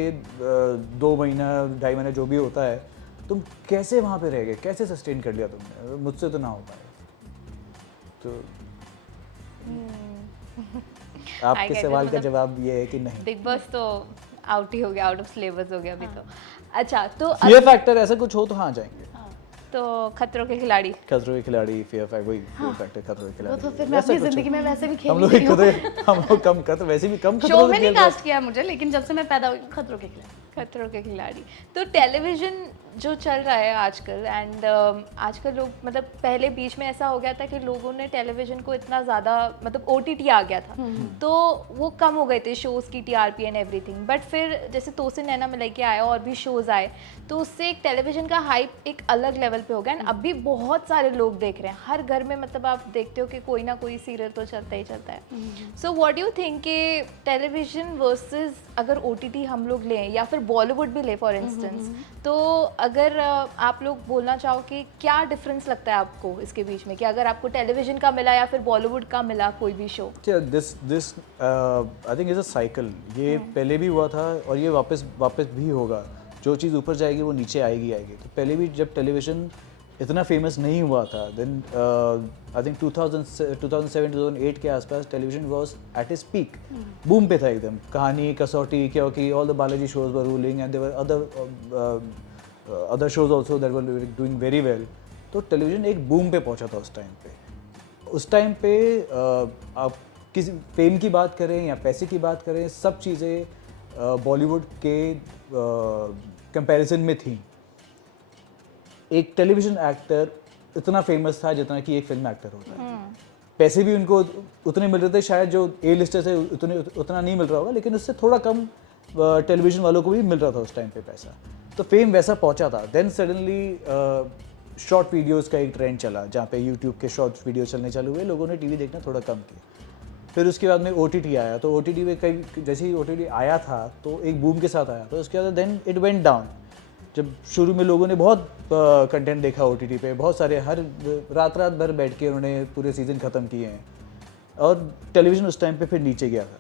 2 महीना 2.5 महीना जो भी होता है, तुम कैसे वहाँ पे रह गए, कैसे सस्टेन कर लिया तुमने? मुझसे तो ना हो पाए। तो आपके get it, सवाल का मतलब जवाब ये है कि नहीं। बिग बॉस तो आउट ही हो गया, आउट ऑफ सिलेबस हो गया अभी तो। अच्छा तो फियर फैक्टर ऐसा कुछ हो तो हाँ जाएंगे। तो खतरों के खिलाड़ी, खतरों के खिलाड़ी, फियर फैक्टर, वही फियर फैक्टर खतरों के वो खिलाड़ी। तो फिर मैं वैसा अपनी कुछ जिंदगी में वैसे भी खेल हम लोग रही हूँ। हम लोग कम कर, तो वैसे भी कम शो खतरों में से नहीं खेल रहे कास्ट किया मुझे, लेकिन जब से मैं पैदा हुई खतरों के खिलाफ। खतरों के खिलाड़ी। तो टेलीविज़न जो चल रहा है आजकल, एंड आजकल लोग, मतलब पहले बीच में ऐसा हो गया था कि लोगों ने टेलीविज़न को इतना ज़्यादा, मतलब OTT आ गया था तो वो कम हो गए थे शोज़ की TRP एंड एवरीथिंग। बट फिर जैसे तोसिन नैना में लेके आया और भी शोज़ आए तो उससे एक टेलीविज़न का हाइप एक अलग लेवल पे हो गया। एंड अभी बहुत सारे लोग देख रहे हैं हर घर में, मतलब आप देखते हो कि कोई ना कोई सीरियल तो चलता ही चलता है। सो व्हाट यू थिंक कि टेलीविज़न वर्सेस अगर OTT हम लोग लें या फिर बॉलीवुड भी ले फॉर इंस्टेंस, तो अगर आप लोग बोलना चाहो कि क्या डिफरेंस लगता है आपको इसके बीच में, कि अगर आपको टेलीविज़न का मिला या फिर बॉलीवुड का मिला कोई भी show? This I think is a cycle. ये पहले भी हुआ था और ये वापस भी होगा। जो चीज़ ऊपर जाएगी वो नीचे आएगी। तो पहले भी जब टेलीविज़न इतना फेमस नहीं हुआ था, देन आई थिंक 2007-2008 के आसपास television was at its peak, boom पे था एकदम। Kahaani, Kasautii, Kyunki all the Balaji shows were ruling and there were other shows also that were doing very well. तो टेलीविज़न एक बूम पे पहुंचा था उस टाइम पे। आप किसी फेम की बात करें या पैसे की बात करें, सब चीज़ें बॉलीवुड के कंपैरिजन में थी। एक टेलीविज़न एक्टर इतना फेमस था जितना कि एक फिल्म एक्टर होता है। पैसे भी उनको उतने मिल रहे थे, शायद जो ए लिस्टर से उतना नहीं मिल रहा होगा, लेकिन उससे थोड़ा कम टेलीविज़न वालों को भी मिल रहा था उस टाइम पे पैसा। तो फेम वैसा पहुंचा था। देन सडनली शॉर्ट वीडियोस का एक ट्रेंड चला, जहाँ पे यूट्यूब के शॉर्ट वीडियो चलने चालू हुए, लोगों ने टीवी देखना थोड़ा कम किया। फिर उसके बाद में OTT आया, तो OTT में कई, जैसे ही OTT आया था तो एक बूम के साथ आया। तो उसके बाद देन इट वेंट डाउन। जब शुरू में लोगों ने बहुत कंटेंट देखा OTT पे, बहुत सारे, हर रात भर बैठ के उन्होंने पूरे सीज़न ख़त्म किए हैं, और टेलीविज़न उस टाइम पे फिर नीचे गया था।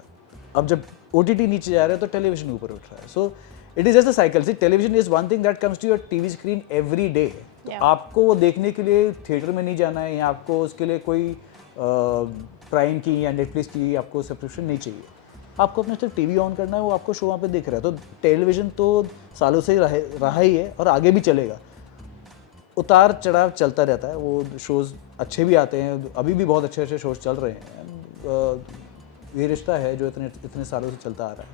अब जब OTT नीचे जा रहा है तो टेलीविज़न ऊपर उठ रहा है। So it is just a cycle. See, television is one thing that comes to your TV screen every day. तो आपको वो देखने के लिए थिएटर में नहीं जाना है, या आपको उसके लिए कोई प्राइम की या नेटफ्लिक्स की आपको सब्सक्रिप्शन नहीं चाहिए। आपको अपने सिर्फ टीवी ऑन करना है, वो आपको शो वहाँ पे दिख रहा है। तो टेलीविज़न तो सालों से ही रहा ही है और आगे भी चलेगा। उतार चढ़ाव चलता रहता है। वो शोज़ अच्छे भी आते हैं, अभी भी बहुत अच्छे शोज़ चल रहे हैं। ये रिश्ता है जो इतने सालों से चलता आ रहा है।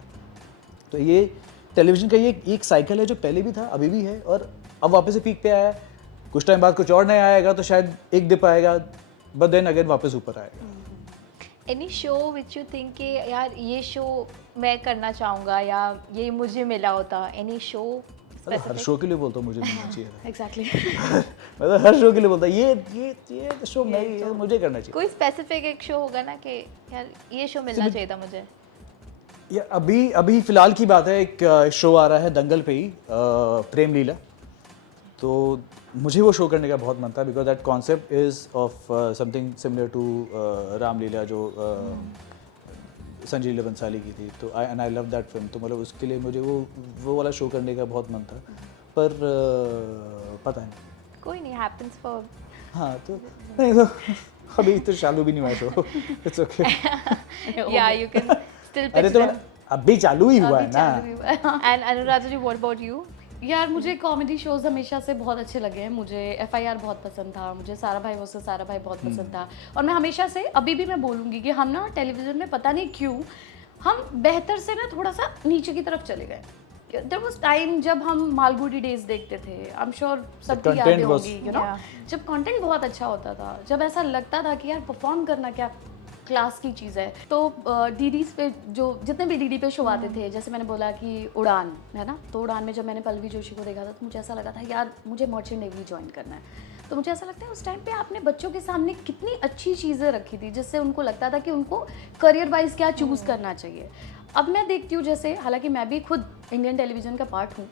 तो ये टेलीविज़न का ये एक साइकिल है जो पहले भी था, अभी भी है, और अब वापस से पीक पे आया है। कुछ टाइम बाद कुछ और नया आएगा, तो शायद एक डिप आएगा, बट देन अगेन वापस ऊपर आएगा। Any show which you think कि यार ये शो मैं करना चाहूँगा या ये मुझे मिला होता? एनी शो हर शो के लिए बोलता हूँ मुझे मिलना चाहिए। एग्जैक्टली। मतलब हर शो के लिए बोलता है ये शो मैं ये मुझे करना चाहिए। कोई स्पेसिफिक एक शो होगा ना कि यार ये शो मिलना चाहिए था मुझे? ये अभी फिलहाल की बात है, एक शो आ रहा है दंगल पे ही, प्रेम लीला। तो मुझे वो शो करने का बहुत मन था, because that concept is of something similar to Ramleela जो संजय लीला बंसाली की थी। तो आई लव दैट फिल्म। तो मतलब उसके लिए मुझे वो वाला शो करने का बहुत मन था, पर पता नहीं। कोई नहीं, हैपेंस फॉर हाँ तो नहीं, तो अभी तो चालू भी नहीं हुआ शो। It's okay. या यू कैन स्टिल अरे पिच तो देम। अभी चालू ही हुआ है अभी ना। चालू ही हुआ है। And Anuradha ji, what about you? यार मुझे कॉमेडी शोज हमेशा से बहुत अच्छे लगे हैं। मुझे FIR बहुत पसंद था, मुझे सारा भाई वर्सेस सारा भाई बहुत पसंद था। और मैं हमेशा से अभी भी मैं बोलूँगी कि हम ना टेलीविज़न में पता नहीं क्यों हम बेहतर से ना थोड़ा सा नीचे की तरफ चले गए। देयर वाज टाइम जब हम मालगुडी डेज देखते थे, आई एम श्योर सबकी content यादें was- होंगी, यू नो, जब कंटेंट बहुत अच्छा होता था, जब ऐसा लगता था कि यार परफॉर्म करना क्या क्लास की चीज़ है। तो डीडी पे जो जितने भी डीडी पे शो आते थे, जैसे मैंने बोला कि उड़ान है ना, तो उड़ान में जब मैंने पल्लवी जोशी को देखा था तो मुझे ऐसा लगा था यार मुझे मर्चेंट नेवी ज्वाइन करना है। तो मुझे ऐसा लगता है उस टाइम पे आपने बच्चों के सामने कितनी अच्छी चीज़ें रखी थी, जिससे उनको लगता था कि उनको करियर वाइज क्या चूज़ करना चाहिए। अब मैं देखती हूँ, जैसे हालांकि मैं भी खुद इंडियन टेलीविज़न का पार्ट हूँ,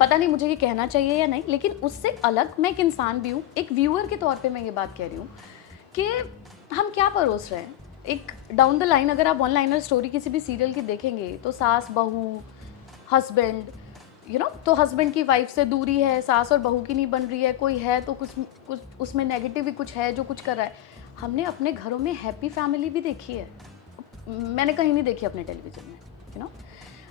पता नहीं मुझे ये कहना चाहिए या नहीं, लेकिन उससे अलग मैं एक इंसान भी हूँ, एक व्यूअर के तौर पे मैं ये बात कह रही हूँ कि हम क्या परोस रहे हैं। एक डाउन द लाइन अगर आप वन लाइनर स्टोरी किसी भी सीरियल की देखेंगे तो सास बहू हस्बैंड, यू नो, तो हस्बैंड की वाइफ से दूरी है, सास और बहू की नहीं बन रही है, कोई है तो कुछ उसमें नेगेटिव भी कुछ है जो कुछ कर रहा है। हमने अपने घरों में हैप्पी फैमिली भी देखी है, मैंने कहीं नहीं देखी अपने टेलीविज़न में, you know.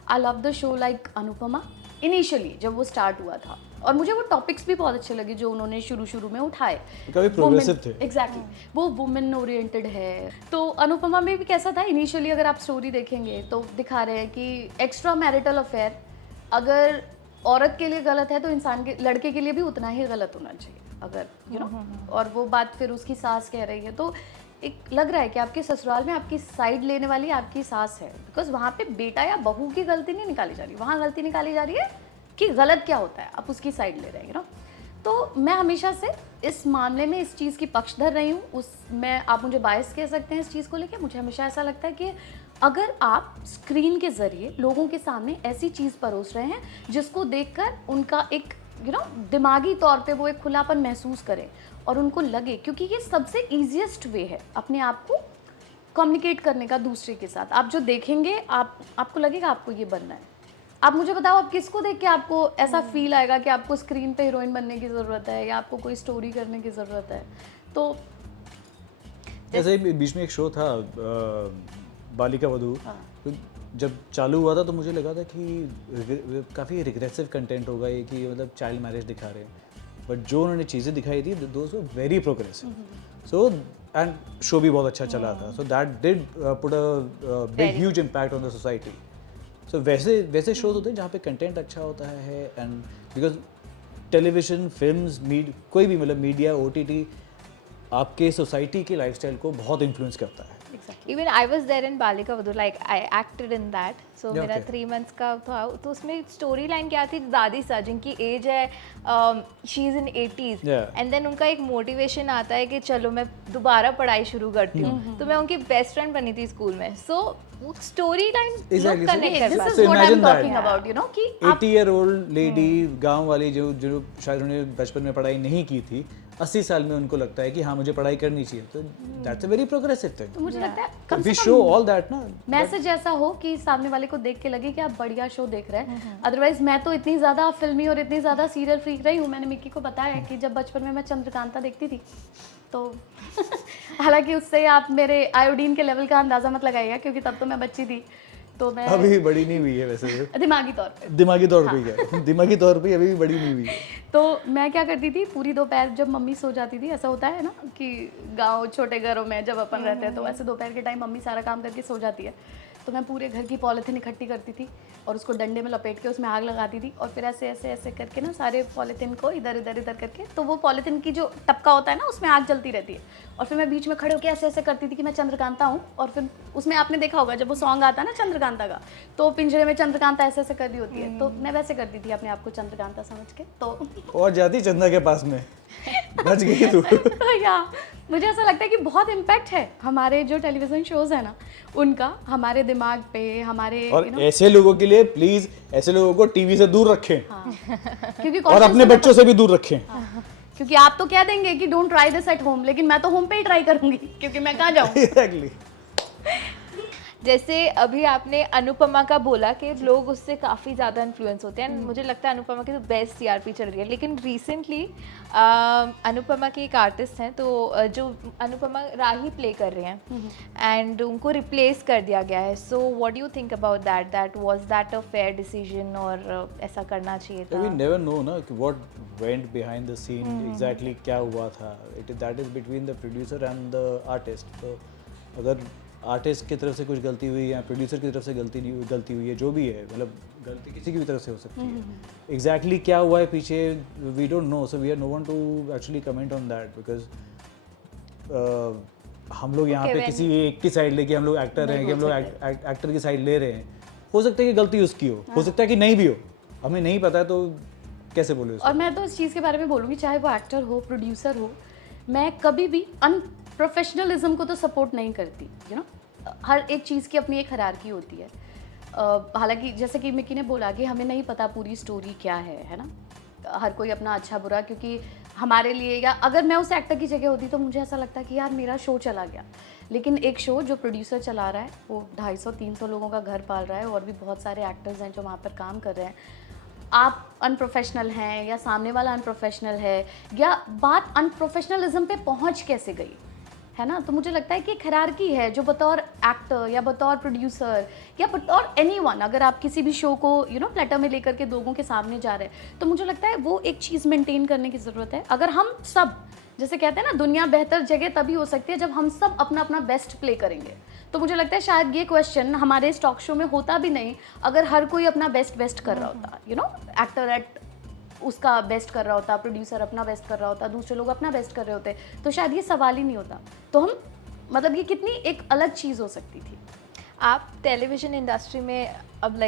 I love the show like Anupama initially जब वो स्टार्ट हुआ था, और मुझे वो टॉपिक्स भी बहुत अच्छे लगे जो उन्होंने शुरू में उठाए। काफी प्रोग्रेसिव थे। एग्जैक्टली, वो वुमेन ओरिएंटेड है। तो अनुपमा में भी कैसा था इनिशियली, अगर आप स्टोरी देखेंगे तो दिखा रहे हैं कि एक्स्ट्रा मैरिटल अफेयर अगर औरत के लिए गलत है तो इंसान के लड़के के लिए भी उतना ही गलत होना चाहिए, अगर यू नो। और वो बात फिर उसकी सास कह रही है, तो एक लग रहा है कि आपके ससुराल में आपकी साइड लेने वाली आपकी सास है, बिकॉज वहाँ पे बेटा या बहू की गलती नहीं निकाली जा रही, वहाँ गलती निकाली जा रही है कि गलत क्या होता है, आप उसकी साइड ले रहे हैं, यू नो। तो मैं हमेशा से इस मामले में इस चीज़ की पक्षधर रही हूँ। उसमें आप मुझे बायस कह सकते हैं इस चीज़ को लेकर। मुझे हमेशा ऐसा लगता है कि अगर आप स्क्रीन के ज़रिए लोगों के सामने ऐसी चीज़ परोस रहे हैं जिसको देखकर उनका एक यू नो दिमागी तौर पे वो एक खुलापन महसूस करें और उनको लगे, क्योंकि ये सबसे ईजीएस्ट वे है अपने आप को कम्युनिकेट करने का दूसरे के साथ। आप जो देखेंगे आपको लगेगा आपको ये बनना है। आप मुझे बताओ, आप किसको देख के आपको ऐसा फील आएगा कि आपको स्क्रीन पे हीरोइन बनने की ज़रूरत है या आपको कोई स्टोरी करने की ज़रूरत है? तो जैसे ही बीच में एक शो था बालिका वधू, तो जब चालू हुआ था तो मुझे लगा था कि काफ़ी रिग्रेसिव कंटेंट होगा ये, कि मतलब चाइल्ड मैरिज दिखा रहे हैं, बट जो उन्होंने चीज़ें दिखाई थी those were very progressive. So and show भी बहुत अच्छा चला था, so that did put a big huge impact on the society. So वैसे शोज होते हैं जहाँ पे कंटेंट अच्छा होता है, एंड बिकॉज टेलीविजन फिल्म्स कोई भी मतलब मीडिया OTT आपके सोसाइटी की लाइफस्टाइल को बहुत इन्फ्लुएंस करता है। Even I was there in Balika Vadhu, like I acted in that. So Yeah, मेरा okay. 3 months का था, तो उसमें स्टोरी लाइन क्या थी, दादी सा जिनकी एज है she is in 80s, Yeah. And then उनका एक मोटिवेशन आता है कि चलो मैं दोबारा पढ़ाई शुरू करती हूँ। तो मैं उनकी बेस्ट फ्रेंड बनी थी स्कूल में। सो वो story line Exactly. So connect कर दिस पाते is So what I am imagine that. Talking about, you know, कि आप 80-year-old लेडी गांव वाली जो जो शायद उन्होंने बचपन में पढ़ाई नहीं की थी, 80 साल में उनको लगता है कि हाँ मुझे पढ़ाई करनी चाहिए, तो दैट्स अ वेरी प्रोग्रेसिव तो थिंग। मुझे लगता है कम वी से शो कम ऑल दैट ना, मैसेज ऐसा हो कि सामने वाले को देख के लगे कि आप बढ़िया शो देख रहे हैं। अदरवाइज मैं तो इतनी ज़्यादा फिल्मी और इतनी ज़्यादा सीरियल फ्रीक रही हूँ। मैंने मिक्की को बताया कि जब बचपन में मैं चंद्रकांता देखती थी तो हालांकि उससे आप मेरे आयोडीन के लेवल का अंदाज़ा मत लगाइएगा, क्योंकि तब तो मैं बच्ची थी, तो मैं अभी बड़ी नहीं हुई है वैसे, दिमागी तौर पे। दिमागी तौर पे क्या है, दिमागी तौर पे अभी भी बड़ी नहीं हुई है। तो मैं क्या करती थी, पूरी दोपहर जब मम्मी सो जाती थी, ऐसा होता है ना कि गांव छोटे घरों में जब अपन रहते हैं तो ऐसे दोपहर के टाइम मम्मी सारा काम करके सो जाती है, तो मैं पूरे घर की पॉलीथीन इकट्ठी करती थी और उसको डंडे में लपेट के उसमें आग लगाती थी, और फिर ऐसे ऐसे ऐसे करके ना सारे पॉलीथीन को इधर इधर इधर करके, तो वो पॉलीथीन की जो टपका होता है ना उसमें आग जलती रहती है, और फिर मैं बीच में खड़े होकर ऐसे ऐसे करती थी कि मैं चंद्रकांता हूँ, और फिर उसमें आपने देखा होगा जब वो सॉन्ग आता है ना चंद्रकांता का, तो पिंजरे में चंद्रकांता ऐसे ऐसे कर रही होती है, तो मैं वैसे करती थी अपने आप को चंद्रकांता समझ के। तो और जाती चंदा के पास में, बच गई तू। तो या मुझे ऐसा लगता है कि बहुत इम्पैक्ट है हमारे जो टेलीविजन शोज है ना उनका हमारे दिमाग पे, हमारे और ऐसे लोगों के लिए प्लीज ऐसे लोगों को टीवी से दूर रखें, क्योंकि और अपने बच्चों से भी दूर रखें। क्योंकि आप तो कह देंगे कि don't try this at home, लेकिन मैं तो होम पे ही ट्राई करूंगी क्योंकि मैं कहाँ जाऊँ। एग्जैक्टली। जैसे अभी आपने अनुपमा का बोला कि लोग उससे काफ़ी ज़्यादा इन्फ्लुएंस होते हैं, मुझे लगता है अनुपमा की तो बेस्ट टीआरपी चल रही है। लेकिन रिसेंटली अनुपमा की एक आर्टिस्ट हैं तो जो अनुपमा राही प्ले कर रहे हैं एंड उनको रिप्लेस कर दिया गया है। So what do you think about that, that was that a fair decision और ऐसा करना चाहिए था? वी नेवर नो ना कि what went behind the scene exactly क्या हुआ था। It that is between the producer and the artist. तो अगर आर्टिस्ट की तरफ से कुछ गलती हुई या प्रोड्यूसर की तरफ से गलती हुई है, जो भी है, मतलब गलती किसी की भी तरफ से हो सकती है। एग्जैक्टली क्या हुआ है पीछे we don't know, so we are no one to actually comment on that, because हम लोग यहाँ पे किसी एक की साइड लेके हम लोग एक्टर हैं कि हम लोग एक्टर की साइड ले रहे हैं। हो सकता है कि गलती उसकी हो सकता है कि नहीं भी हो, हमें नहीं पता है, तो कैसे बोले उसको? और मैं तो इस चीज़ के बारे में बोलूँगी, चाहे वो एक्टर हो प्रोड्यूसर हो, मैं कभी भी अनप्रोफेशनलिज्म को तो सपोर्ट नहीं करती। यू नो, हर एक चीज़ की अपनी एक हायरार्की होती है। हालांकि जैसे कि मिकी ने बोला कि हमें नहीं पता पूरी स्टोरी क्या है ना, हर कोई अपना अच्छा बुरा, क्योंकि हमारे लिए या अगर मैं उस एक्टर की जगह होती तो मुझे ऐसा लगता कि यार मेरा शो चला गया। लेकिन एक शो जो प्रोड्यूसर चला रहा है वो 250-300 लोगों का घर पाल रहा है, और भी बहुत सारे एक्टर्स हैं जो वहाँ पर काम कर रहे हैं। आप अनप्रोफेशनल हैं या सामने वाला अनप्रोफेशनल है, या बात अनप्रोफेशनलिज्म पे पहुँच कैसे गई है ना, तो मुझे लगता है कि एक हायरार्की है जो बतौर एक्टर या बतौर प्रोड्यूसर या बतौर एनीवन, अगर आप किसी भी शो को प्लेटर में लेकर के लोगों के सामने जा रहे हैं, तो मुझे लगता है वो एक चीज़ मेंटेन करने की ज़रूरत है। अगर हम सब, जैसे कहते हैं ना, दुनिया बेहतर जगह तभी हो सकती है जब हम सब अपना अपना बेस्ट प्ले करेंगे। तो मुझे लगता है शायद ये क्वेश्चन हमारे इस टॉक शो में होता भी नहीं अगर हर कोई अपना बेस्ट कर रहा होता। एक्टर एट उसका बेस्ट कर रहा होता, प्रोड्यूसर अपना बेस्ट कर रहा होता, दूसरे लोग अपना बेस्ट कर रहे होते, तो शायद ये सवाल ही नहीं होता। तो हम मतलब ये कितनी एक अलग चीज़ हो सकती थी। आप टेलीविजन इंडस्ट्री में अब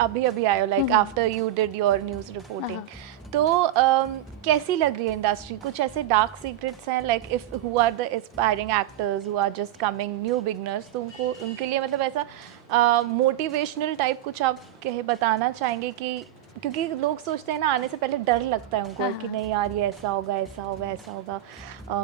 अभी आए हो, after you did your news reporting, तो कैसी लग रही है इंडस्ट्री? कुछ ऐसे डार्क सीक्रेट्स हैं if who are the aspiring actors who are just coming new beginners, तो उनके लिए मतलब ऐसा मोटिवेशनल टाइप कुछ आप बताना चाहेंगे कि, क्योंकि लोग सोचते हैं ना, आने से पहले डर लगता है उनको कि नहीं यार ये ऐसा होगा ऐसा होगा ऐसा होगा,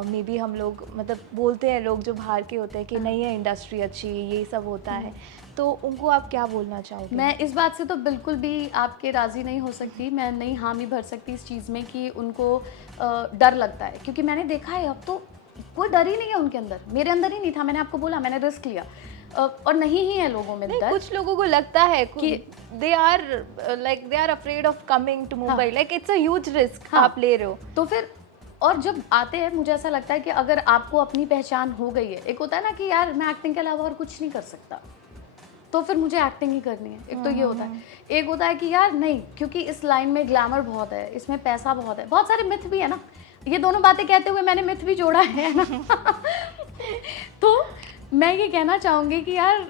मे बी हम लोग मतलब बोलते हैं लोग जो बाहर के होते हैं कि नहीं है इंडस्ट्री अच्छी, ये सब होता है, तो उनको आप क्या बोलना चाहोगे? मैं इस बात से तो बिल्कुल भी आपके राज़ी नहीं हो सकती, मैं नहीं हामी भर सकती इस चीज़ में कि उनको डर लगता है, क्योंकि मैंने देखा है अब तो कोई डर ही नहीं है उनके अंदर। मेरे अंदर ही नहीं था, मैंने आपको बोला मैंने रिस्क लिया, और नहीं ही है लोगों में डर। कुछ लोगों को लगता है कि they are afraid of coming to Mumbai, it's a huge risk आप ले रहे हो। तो फिर और जब आते हैं मुझे ऐसा लगता है कि अगर आपको अपनी पहचान हो गई है, एक होता है ना कि यार मैं एक्टिंग के अलावा और कुछ नहीं कर सकता, तो फिर मुझे एक्टिंग ही करनी है, एक तो ये होता है। एक होता है कि यार नहीं, क्योंकि इस लाइन में ग्लैमर बहुत है, इसमें पैसा बहुत है, बहुत सारे मिथ भी है ना, ये दोनों बातें कहते हुए मैंने मिथ भी जोड़ा है ना। तो मैं ये कहना चाहूँगी कि यार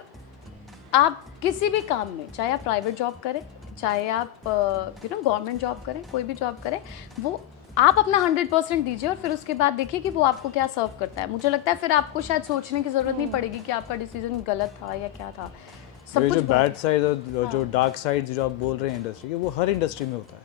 आप किसी भी काम में, चाहे आप प्राइवेट जॉब करें, चाहे आप गवर्नमेंट जॉब करें, कोई भी जॉब करें, वो आप अपना 100% दीजिए और फिर उसके बाद देखिए कि वो आपको क्या सर्व करता है। मुझे लगता है फिर आपको शायद सोचने की ज़रूरत नहीं पड़ेगी कि आपका डिसीजन गलत था या क्या था। सब कुछ जो बैड साइड और जो डार्क साइड जो आप बोल रहे हैं इंडस्ट्री के, वो हर इंडस्ट्री में होता है।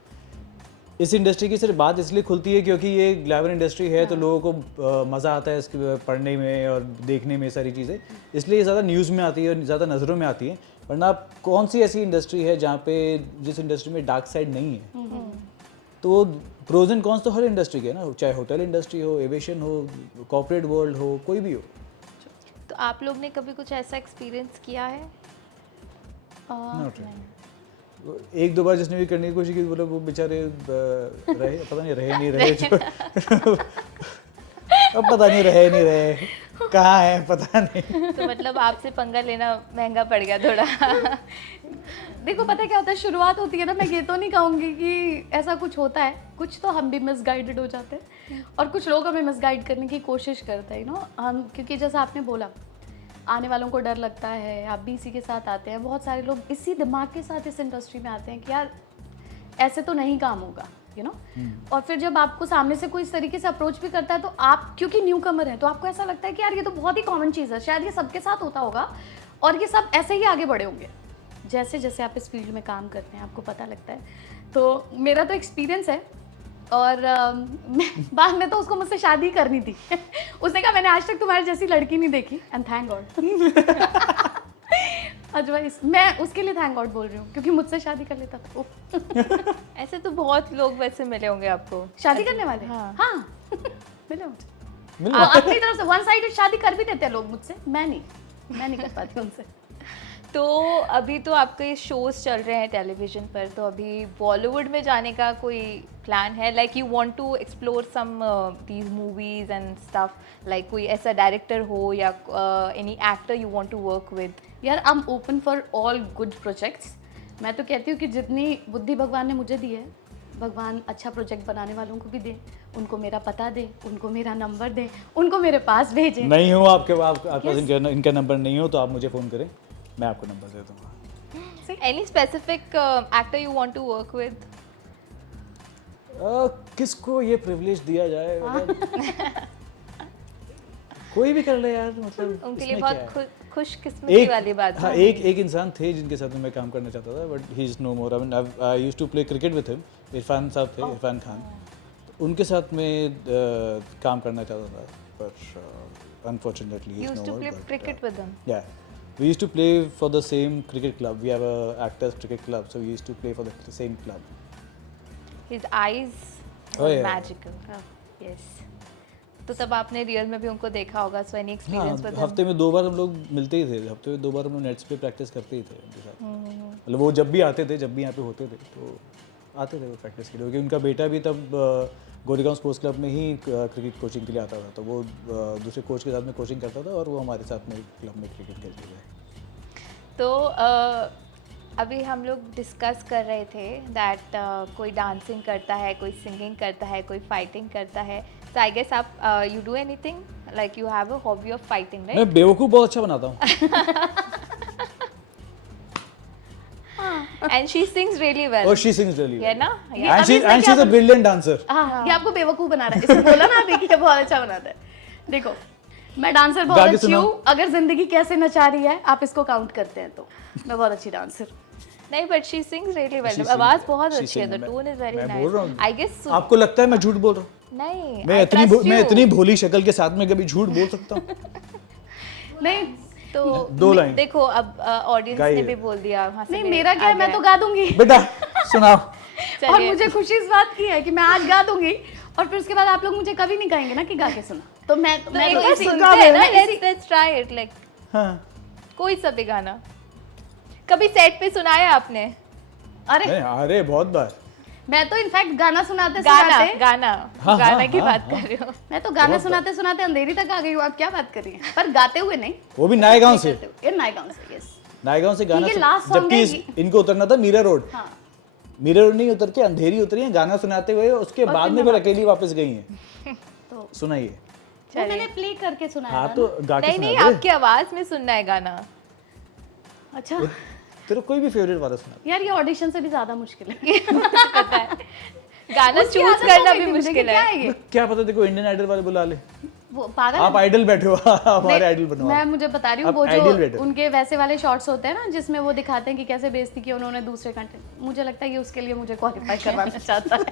इस इंडस्ट्री की सिर्फ बात इसलिए खुलती है क्योंकि ये ग्लैमर इंडस्ट्री है, तो लोगों को मज़ा आता है इसके पढ़ने में और देखने में सारी चीज़ें, इसलिए ज़्यादा न्यूज़ में आती है और ज़्यादा नज़रों में आती है। वरना कौन सी ऐसी इंडस्ट्री है जहाँ पे जिस इंडस्ट्री में डार्क साइड नहीं है? तो प्रोज एंड कॉन्स तो हर इंडस्ट्री के ना, चाहे होटल इंडस्ट्री हो, एविएशन हो, कॉर्पोरेट वर्ल्ड हो, कोई भी हो। तो आप लोग ने कभी कुछ ऐसा एक्सपीरियंस किया है? एक दो बार जिसने भी करने की कोशिश की, बोले वो बेचारे रहे, पता नहीं रहे नहीं रहे अब पता नहीं रहे नहीं रहे, कहाँ है पता नहीं। तो मतलब आपसे पंगा लेना महंगा पड़ गया थोड़ा। देखो पता है क्या होता है, शुरुआत होती है ना, मैं ये तो नहीं कहूँगी कि ऐसा कुछ होता है, कुछ तो हम भी मिसगाइडेड हो जाते हैं और कुछ लोग हमें मिसगाइड करने की कोशिश करते हैं हम, क्योंकि जैसा आपने बोला आने वालों को डर लगता है, आप भी इसी के साथ आते हैं, बहुत सारे लोग इसी दिमाग के साथ इस इंडस्ट्री में आते हैं कि यार ऐसे तो नहीं काम होगा, यू नो। और फिर जब आपको सामने से कोई इस तरीके से अप्रोच भी करता है तो आप क्योंकि न्यू कमर है तो आपको ऐसा लगता है कि यार ये तो बहुत ही कॉमन चीज़ है, शायद ये सबके साथ होता होगा और ये सब ऐसे ही आगे बढ़े होंगे। जैसे जैसे आप इस फील्ड में काम करते हैं आपको पता लगता है। तो मेरा तो एक्सपीरियंस है और बाद में तो उसको मुझसे शादी करनी थी उसने कहा मैंने आज तक तुम्हारी जैसी लड़की नहीं देखी एंड थैंक गॉड अदरवाइज मैं उसके लिए थैंक गॉड बोल रही हूँ क्योंकि मुझसे शादी कर लेता था उफ। ऐसे तो बहुत लोग वैसे मिले होंगे आपको शादी करने वाले हाँ। मिले मुझे मिले? अपनी तरफ से वन साइडेड शादी कर भी देते हैं लोग मुझसे, मैं नहीं कर पाती उनसे। तो अभी तो आपके शोज चल रहे हैं टेलीविजन पर, तो अभी बॉलीवुड में जाने का कोई प्लान है? Like you want to explore some these movies and stuff, like कोई ऐसा डायरेक्टर हो या any actor you want to work with? यार I am open for all good projects. मैं तो कहती हूँ कि जितनी बुद्धि भगवान ने मुझे दी है, भगवान अच्छा प्रोजेक्ट बनाने वालों को भी दे, उनको मेरा पता दे, उनको मेरा नंबर दे, उनको मेरे पास भेजें। नहीं हो आपके पास इनका नंबर नहीं हो तो आप मुझे फ़ोन करें, मैं आपको नंबर दे दूँगा। Any specific actor you want to work with? किसको ये प्रिविलेज दिया जाए? मतलब कोई भी कर ले यार, मतलब उनके लिए इसमें बहुत क्या है? खुशकिस्मती वाली बात हाँ, है। एक इंसान थे जिनके साथ मैं काम करना चाहता था but he is no more. I mean I used to play cricket with him, Irfan sahab थे, इरफान खान। तो उनके साथ मैं काम करना चाहता था पर unfortunately he You is used no to more. play cricket with them. Yeah. We used to play for the same cricket club. We have a actors cricket club, so we used to play for the same club. His eyes Oh, were yeah. magical. Yes. तो तब आपने real में भी उनको देखा होगा, so any experience with हाँ, them? हफ्ते में 2 बार हम लोग मिलते ही थे। हफ्ते में 2 बार हम लोग नेट्स पे प्रैक्टिस करते ही थे उनके साथ। मतलब वो जब भी आते थे, जब भी यहाँ पे होते थे तो आते थे वो प्रैक्टिस के लिए, क्योंकि उनका बेटा भी तब गोरेगांव स्पोर्ट्स क्लब में ही क्रिकेट कोचिंग के लिए आता था। तो वो दूसरे कोच के साथ में कोचिंग करता था और वो हमारे साथ में क्लब में क्रिकेट खेलते थे। तो अभी हम लोग डिस्कस कर रहे थे दैट कोई डांसिंग करता है, कोई सिंगिंग करता है, कोई फाइटिंग करता है। So I guess आप you do anything like you have a hobby of fighting, right? मैं बेवकूफ़ बहुत अच्छा बनाता हूँ। And she sings really well. और she sings really है well. ना? ये And अभी इसमें she's क्या a brilliant dancer. हाँ, ये आपको बेवकूफ़ बना रहा है। इसने बोला ना अभी कि ये बहुत अच्छा बनाता है। देखो, मैं डांसर गा बहुत के अच्छी सुनाओ। हूँ। अगर जिंदगी कैसे नचा रही है, आप इसको काउंट करते हैं तो मैं बहुत अच्छी डांसर। नहीं, but she sings really well. She आवाज़ sings- बहुत she अच्छी है, sings- the tone is very मैं nice. बोल रहा हूँ। I guess so. आपको लगता है मैं झूठ बोल रहा हूँ? नहीं, मैं I इतनी trust मैं you. इतनी भोली शक्ल के साथ में कभी झूठ बोल सकता हूँ? नहीं, तो 2 लाइन। देखो अब ऑडियंस गाइए। ने भी बोल दिया वहाँ से नहीं भी मेरा क्या आ है, मैं गया तो गा दूंगी। बेटा सुनाओ। चलिए। और मुझे खुशी इस बात की है कि मैं आज गा दूंगी और फिर उसके बाद आप लोग मुझे कभी नहीं कहेंगे ना कि गा के सुना। तो मैं तो मैं एक तो बार इसी- सुनते हैं ना, इसी- let's try it, like हाँ। कोई सा भी गाना कभी सेट पे सुनाया आपने? अरे नहीं, अरे बहुत बार। मैं तो इनफैक्ट गाना सुनाते गाना सुनाते गाना हाँ, गाना हाँ, की हाँ, बात हाँ। कर रही हूँ। मैं तो गाना बहुत सुनाते सुनाते अंधेरी तक आ गई हूँ। आप क्या बात कर रही हैं? पर गाते हुए नहीं, वो भी नायगांव से। करते हुए। ये नायगांव से, यस। नायगांव से गाना ठीक है, सुन- last song जबकि है इनको उतरना था मीरा रोड। हाँ, मीरा रोड नहीं उतर के अंधेरी उतरी है गाना सुनाते हुए, उसके और बाद फिर में मैं फिर अकेली वापस गई हैं। तो सुनाइए। वो मैंने प्ले करके सुनाया हाँ था तो ना। गा के नहीं सुना नहीं, दे। आपकी आवाज में सुनना है गाना। अच्छा तेरा कोई भी फेवरेट वाला सुना। यार, ये ऑडिशन से भी ज्यादा मुश्किल है। पता है गाना उसकी चूज आदत हो करना गई भी थी मुझे कि मुश्किल क्या है। ये? क्या पता देखो इंडियन आइडल वाले बुला ले। वो पागल आप है? आइडल बैठो, हमारे नहीं, आइडल बनो। मैं मुझे बता रही हूँ, आप वो ideal जो बैठो। उनके वैसे वाले शॉर्ट्स होते हैं ना जिसमें वो दिखाते हैं कि कैसे बेइज्जती की उन्होंने दूसरे कंटेंट, मुझे लगता है ये उसके लिए मुझे क्वालिफाई करवाना चाहता है।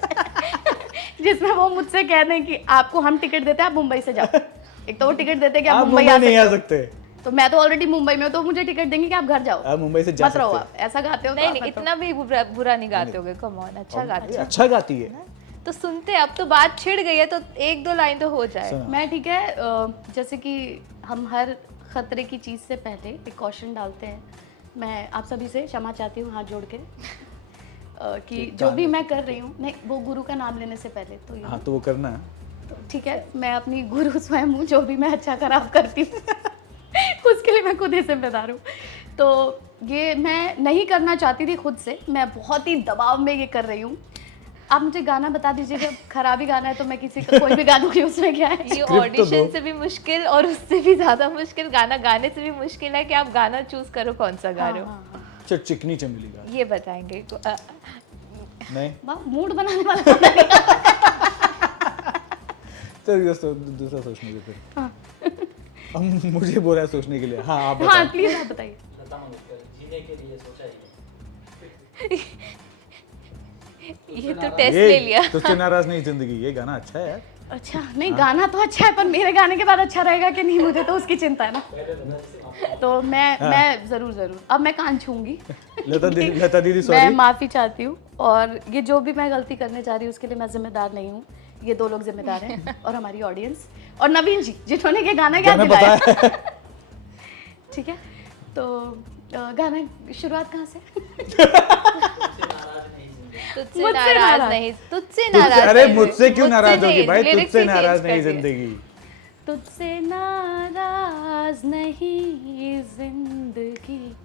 जिसमें वो मुझसे कह दें कि आपको हम टिकट देते हैं, आप मुंबई से जाओ। एक तो वो टिकट देते हैं कि आप आप मुंबई मुंबई आ नहीं आ सकते हो। सकते। तो मैं तो ऑलरेडी मुंबई में हूँ, तो मुझे टिकट देंगे कि आप घर जाओ, आप मुंबई से जा मत रहो। सकते आप ऐसा गाते हो तो नहीं आप नहीं, मत रहो। इतना भी बुरा नहीं गाते होगे, कम ऑन, अच्छा गाते ये हो। अच्छा गाती है। तो सुनते, अब तो बात छिड़ गई है तो एक दो लाइन तो हो जाए। सुना। मैं ठीक है, जैसे कि हम हर खतरे की चीज़ से पहले एक कॉशन डालते हैं। मैं आप सभी से क्षमा चाहती हूँ हाथ जोड़ के, कि जो भी मैं कर रही हूँ, नहीं वो गुरु का नाम लेने से पहले तो हाँ तो वो करना है। तो ठीक है, मैं अपनी गुरु स्वयं हूँ, जो भी मैं अच्छा खराब करती हूँ उसके लिए मैं खुद ही जिम्मेदार हूँ। तो ये मैं नहीं करना चाहती थी खुद से, मैं बहुत ही दबाव में ये कर रही हूँ। आप मुझे गाना बता दीजिए, जब खराब ही गाना है तो मैं किसी का कोई भी गा दूंगी, उसमें क्या है। ये तो ऑडिशन दो। से भी मुश्किल और उससे भी ज्यादा मुश्किल गाना गाने से भी मुश्किल है कि आप गाना चूज करो कौन सा गा रहे हो। अच्छा, चिकनी चमेली का ये बताएंगे नहीं, मूड बनाने वाला गाना नहीं। तो दूसरा सोचने के फिर अब मुझे बोला है सोचने के लिए। हाँ आप हाँ बताओ। प्लीज आप बताइए। लता मंगेशकर, जीने के लिए सोचा ही ये तो टेस्ट ये ले लिया। तुझसे नाराज नहीं जिंदगी, ये गाना अच्छा है यार। अच्छा नहीं, गाना तो अच्छा है, पर मेरे गाने के बाद अच्छा रहेगा कि नहीं, मुझे तो उसकी चिंता है ना। तो मैं जरूर अब मैं कान छूंगी। लता दीदी मैं सॉरी। माफी चाहती हूँ, और ये जो भी मैं गलती करने जा रही हूँ उसके लिए मैं जिम्मेदार नहीं हूँ, ये 2 लोग जिम्मेदार हैं और हमारी ऑडियंस और नवीन जी जिन्होंने ये गाना याद गाना दिलाया। बताया ठीक है, तो गाना शुरुआत कहाँ से? तुझसे मुझसे नाराज नाराज। नहीं, तुझसे नाराज अरे नहीं। मुझसे क्यों नाराज नहीं, होगी भाई, lyrics तुझसे ही नाराज change नहीं कर दिए। जिंदगी। तुझसे नाराज नहीं जिंदगी,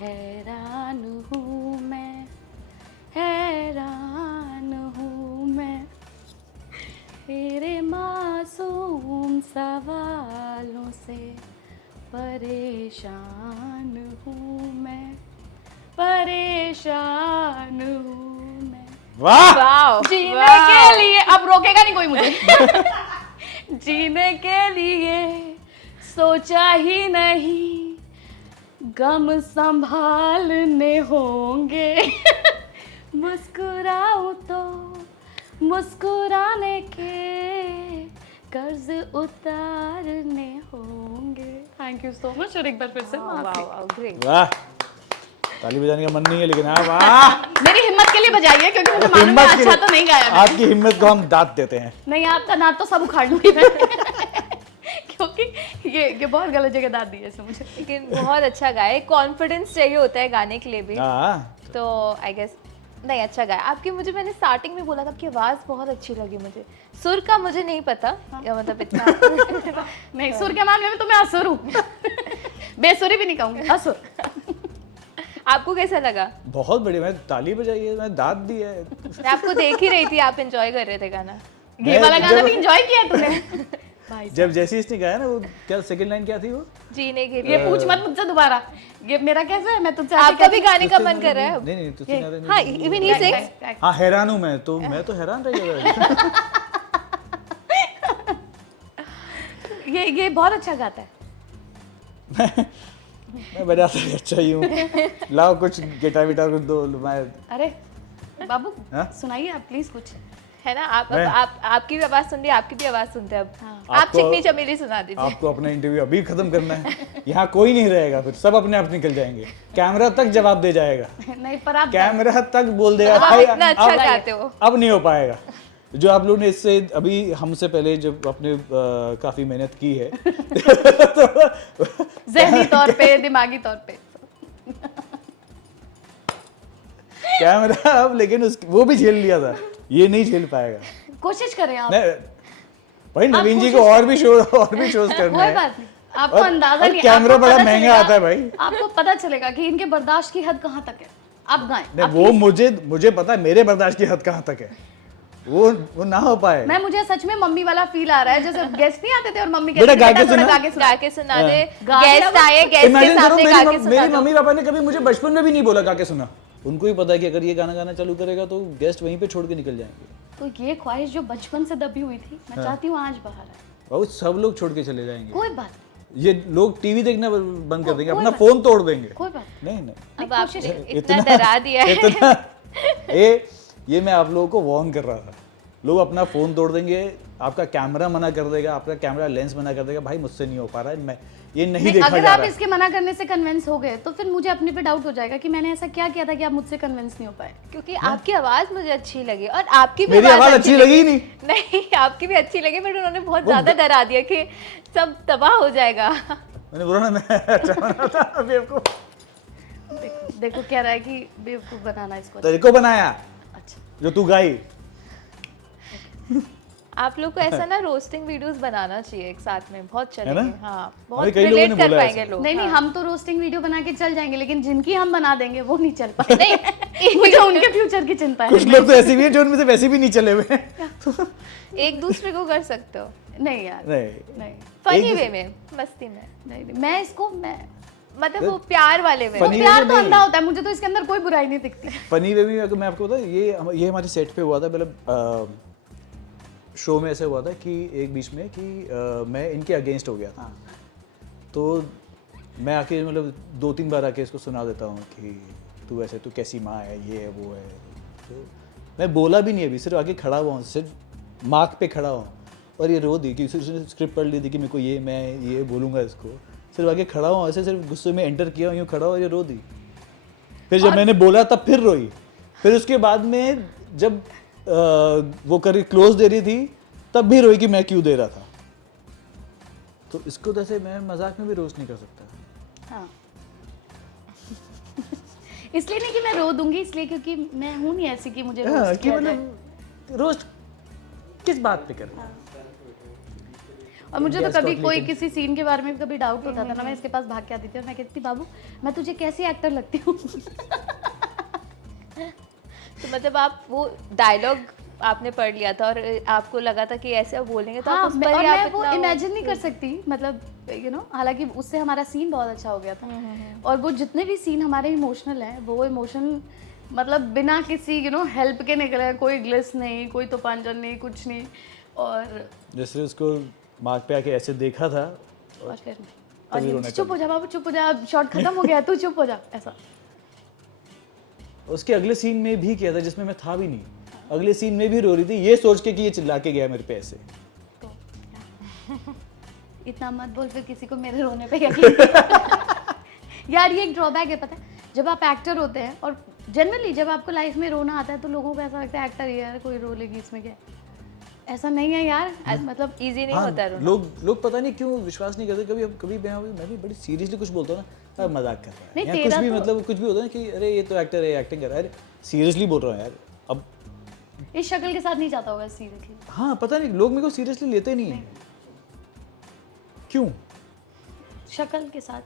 हैरान हूँ मैं, हैरान हूँ मैं, तेरे मासूम सवालों से परेशान हूँ मैं, परेशान हूँ मैं। वाह वाओ, जीने वाओ। के लिए अब रोकेगा नहीं कोई मुझे। जीने के लिए सोचा ही नहीं, गम संभालने होंगे। मुस्कुराऊं तो मुस्कुराने के कर्ज उतारने होंगे। थैंक यू सो मच, और एक बार फिर से माफी। Wow, great. वाह, ताली बजाने का मन नहीं है लेकिन हाँ वाह। मेरी हिम्मत के लिए बजाइए, क्योंकि मुझे मालूम है हिम्मत के अच्छा लिए- तो नहीं गाया मैंने। आपकी हिम्मत को हम दाद देते हैं। नहीं, आपका दांत तो सब उखाड़ लूंगी मैं। क्योंकि ये बहुत गलत जगह दांत दिए इसने मुझे। लेकिन बहुत अच्छा गाया, कॉन्फिडेंस चाहिए होता है गाने के लिए भी। हाँ तो आई गेस नहीं, अच्छा गाया आपकी। मुझे मैंने स्टार्टिंग में बोला था आपकी आवाज़ बहुत अच्छी लगी मुझे। सुर का मुझे नहीं पता, या मतलब इतना नहीं, सुर के मामले में तो मैं असुर हूँ। बेसुरी भी नहीं कहूँगी, असुर। आपको कैसा लगा? बहुत बढ़िया, मैं ताली बजाई है, मैं दाद दी है। मैं आपको देख ही रही थी, आप एंजॉय कर रहे थे गाना। ये वाला गाना भी एंजॉय किया तूने। जब जैसे इसने गाया ना, वो क्या सेकंड लाइन क्या थी वो? जीने के ये लिए। पूछ मत मुझसे दोबारा, ये मेरा कैसा है, मैं तुझसे आपका भी गाने का मन कर रहा है? नहीं नहीं, तुझसे नाराज हाँ, नहीं। Even he sings. हाँ हैरान हूँ मैं तो हैरान रह गया। ये बहुत अच्छा गाता है। मैं बजाता ही अच्छा ही हूँ। लाओ कुछ गिटार विटार कुछ दो, मैं अरे बाबू हाँ? सुनाइए आप प्लीज कुछ। है ना, आप मैं- आपकी भी आवाज सुन रही है, आपकी भी आवाज सुनते हैं अब। हाँ। आप आपको- चिकनी चमेली सुना दीजिए। आपको अपना इंटरव्यू अभी खत्म करना है। यहाँ कोई नहीं रहेगा, फिर सब अपने आप निकल जाएंगे। कैमरा तक जवाब दे जाएगा, नहीं पर आप कैमरा तक बोल देगा आप भाई इतना अच्छा अब- गाते हो। अब नहीं हो पाएगा। जो आप लोगों ने इससे अभी हमसे पहले जब अपने काफी मेहनत की है जहनी तौर पे, दिमागी तौर पे। कैमरा अब, लेकिन वो भी झेल लिया था, ये नहीं झेल पाएगा। कोशिश करें आप। नहीं भाई, नवीन जी को कोशिश- और भी शोज करने कोई हैं। बात नहीं, आपको और- अंदाजा और नहीं, कैमरा आपको बड़ा पता महंगा चलेगा- आता है भाई। आपको पता चलेगा कि इनके बर्दाश्त की हद कहाँ तक है। आप गाएं। नहीं, आप वो please- मुझे पता है मेरे बर्दाश्त की हद कहाँ तक है। वो ना हो पाए। मैं मुझे सच में मम्मी वाला फील आ रहा है, जैसे गेस्ट नहीं आते थे और मम्मी बेटा, कहती थी, गा के बेटा थोड़ा सुना। गा के सुना। गा के सुना दे, गा के गेस्ट सुना। आए, गेस्ट के Imagine करो, सामने गा के मेरी सुना दो। मम्मी पापा ने कभी मुझे बचपन में भी नहीं बोला गा के सुना। उनको ही पता है कि अगर ये गाना गाना चालू करेगा तो गेस्ट वहीं पे छोड़ के निकल जाएंगे। तो ये ख्वाहिश जो बचपन से दबी हुई थी, मैं चाहती हूँ आज बाहर आए। बहुत सब लोग छोड़ के चले जाएंगे। कोई बात नहीं, ये लोग टीवी देखना बंद कर देंगे, कोई अपना बात- फोन तोड़ देंगे। कोई बात नहीं नहीं, अब आपने कोशिश- इतना डरा दिया है। ये मैं आप लोगों को वार्न कर रहा था। लोग अपना फोन तोड़ देंगे, आपका कैमरा मना कर देगा, आपका कैमरा लेंस मना कर देगा। भाई मुझसे नहीं हो पा रहा है, मैं ये नहीं देखा अगर जा आप रहा है। इसके मना करने से कन्विंस हो गए तो फिर मुझे अपने पे डाउट हो जाएगा कि मैंने ऐसा क्या किया था कि आप मुझसे कन्विंस नहीं हो पाए। क्योंकि आपकी आवाज मुझे अच्छी लगी और आपकी भी मेरी आवाज अच्छी लगी ही नहीं। नहीं, आपकी भी अच्छी लगी, बट उन्होंने बहुत ज्यादा डरा दिया कि सब तबाह हो जाएगा। मैंने बोला ना, मैं अच्छा बना था। अभी आपको देखो कह रहा है कि बेवकूफ बनाना इसको। तेरे को बनाया अच्छा, जो तू गाई। आप लोग को ऐसा ना रोस्टिंग वीडियोस बनाना चाहिए एक साथ में, बहुत है चलेंगे। ना? हाँ, अभी बहुत कई लोगों रिलेट ने कर बोला पाएंगे ऐसा। लोग। नहीं नहीं, हाँ। हम तो रोस्टिंग वीडियो बना के चल जाएंगे, लेकिन जिनकी हम बना देंगे वो नहीं चल पाएंगे। मुझे उनके फ्यूचर की चिंता है। कुछ लोग तो ऐसे भी हैं जो उनमें से वैसे भी नहीं चले हुए हैं। एक दूसरे को कर सकते हो नहीं यार, नहीं नहीं फनी एक वे में, मस्ती में, नहीं, मैं इसको मैं मतलब वो प्यार वाले में। वो Funny प्यार way तो में अंधा होता है, मुझे तो इसके अंदर कोई बुराई नहीं दिखती। फनी वे में अगर मैं आपको बताऊं, ये हमारे सेट पे हुआ था, मतलब शो में ऐसे हुआ था कि एक बीच में कि मैं इनके अगेंस्ट हो गया था। तो मैं आके मतलब 2-3 बार आके इसको सुना देता हूँ कि तू ऐसे, तू कैसी माँ है, ये है वो है। तो मैं बोला भी नहीं अभी, सिर्फ आके खड़ा हुआ हूँ, सिर्फ मार्क पे खड़ा हूँ, और ये रो दी कि उसने स्क्रिप्ट पढ़ ली थी कि मेरे को मैं ये बोलूँगा इसको, सिर्फ आके खड़ा हूँ ऐसे, सिर्फ गुस्से में एंटर किया, यूँ खड़ा हुआ, ये रो दी। फिर जब मैंने बोला तब फिर रोई। फिर उसके बाद में जब वो करी क्लोज दे रही थी तब भी रोई कि मैं क्यों दे रहा था। तो इसको जैसे मैं मजाक में भी रोस्ट नहीं कर सकता। हाँ। इसलिए नहीं कि मैं रो दूंगी, इसलिए क्योंकि मैं हूं नहीं ऐसी कि मुझे हाँ, रोस्ट कि किया जाए। मतलब रोस्ट किस बात पे करना। और मुझे तो Guess कभी got कोई लेकिन- किसी सीन के बारे में कभी डाउट होता था ना, मैं इसके पास भाग के आती थी और मैं कहती थी बाबू मैं तुझे कैसी एक्टर लगती हूँ। तो मतलब आप वो डायलॉग आपने पढ़ लिया था और आपको लगा था कि ऐसे आप बोलेंगे तो हाँ, आप उस मैं, पर और ही आप मैं वो इतना इमेजिन नहीं कर सकती, मतलब हालांकि उससे हमारा सीन बहुत अच्छा हो गया था। और वो जितने भी सीन हमारे इमोशनल हैं, वो इमोशन मतलब बिना किसी हेल्प के निकले हैं, कोई ग्लिस नहीं, कोई तूफानजन नहीं, कुछ नहीं। और जैसे उसको मार्क पे आके ऐसे देखा था, और फिर तभी और ये, रोना चुप हो जा बाबू, चुप हो जा, अब शॉट खत्म हो गया, तू चुप हो जा, ऐसा। उसके अगले सीन में भी किया था जिसमें मैं था भी नहीं। अगले सीन में भी रो रही थी ये सोच के कि ये चिल्ला के गया मेरे पे ऐसे। तो इतना मत बोल फिर किसी को मेरे रोने पे यकीन नहीं। यार ये एक ड्रॉबैक है, पता है, जब आप एक्टर होते हैं और जनरली जब आपको लाइफ में रोना आता है तो लोगों को ऐसा लगता है एक्टर ही है यार, कोई रो लेगी इसमें क्या है। ऐसा नहीं है यार, मतलब इजी नहीं हाँ, होता रोना। लोग पता नहीं क्यों विश्वास नहीं करते। कभी मैं भी बड़ी सीरियसली कुछ बोलता हूँ ना, मजाक कर रहा है नहीं, या कुछ तेरा भी, तो- मतलब कुछ भी होता है कि अरे ये तो एक्टर है, एक्टिंग कर रहा है। अरे सीरियसली बोल रहा हूँ यार। अब इस शक्ल के साथ नहीं जाता होगा सीरियसली। हाँ, पता नहीं लोग मेरे को सीरियसली लेते नहीं है, क्यों? शक्ल के साथ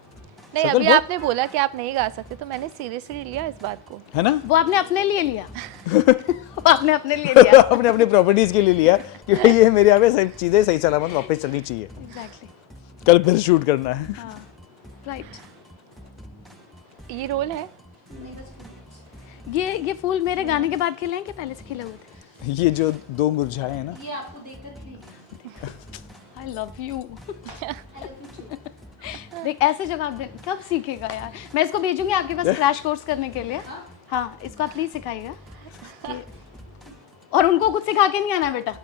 नहीं, शक्ल अभी बहुत- आपने बोला कि आप नहीं गा सकते तो मैंने सीरियसली लिया इस बात को। है ना। वो आपने अपने लिए लिया। वो आपने अपने लिए लिया। अपने अपनी प्रॉपर्टीज के लिए लिया कि भाई ये मेरे यहाँ पे सब चीजें सही सलामत वापस चलनी चाहिए, एग्जैक्टली, कल फिर शूट करना है। हाँ, राइट। ये रोल है। ये फूल मेरे गाने के बाद खिले हैं कि पहले से खिले हुए थे? ये जो 2 मुरझाए हैं ना, ये आपको देखकर आई लव यू। देख ऐसे जवाब दे, कब सीखेगा यार। मैं इसको भेजूंगी आपके पास क्रैश कोर्स करने के लिए। हाँ, इसको आप प्लीज सिखाइएगा। और उनको कुछ सिखा के नहीं आना बेटा।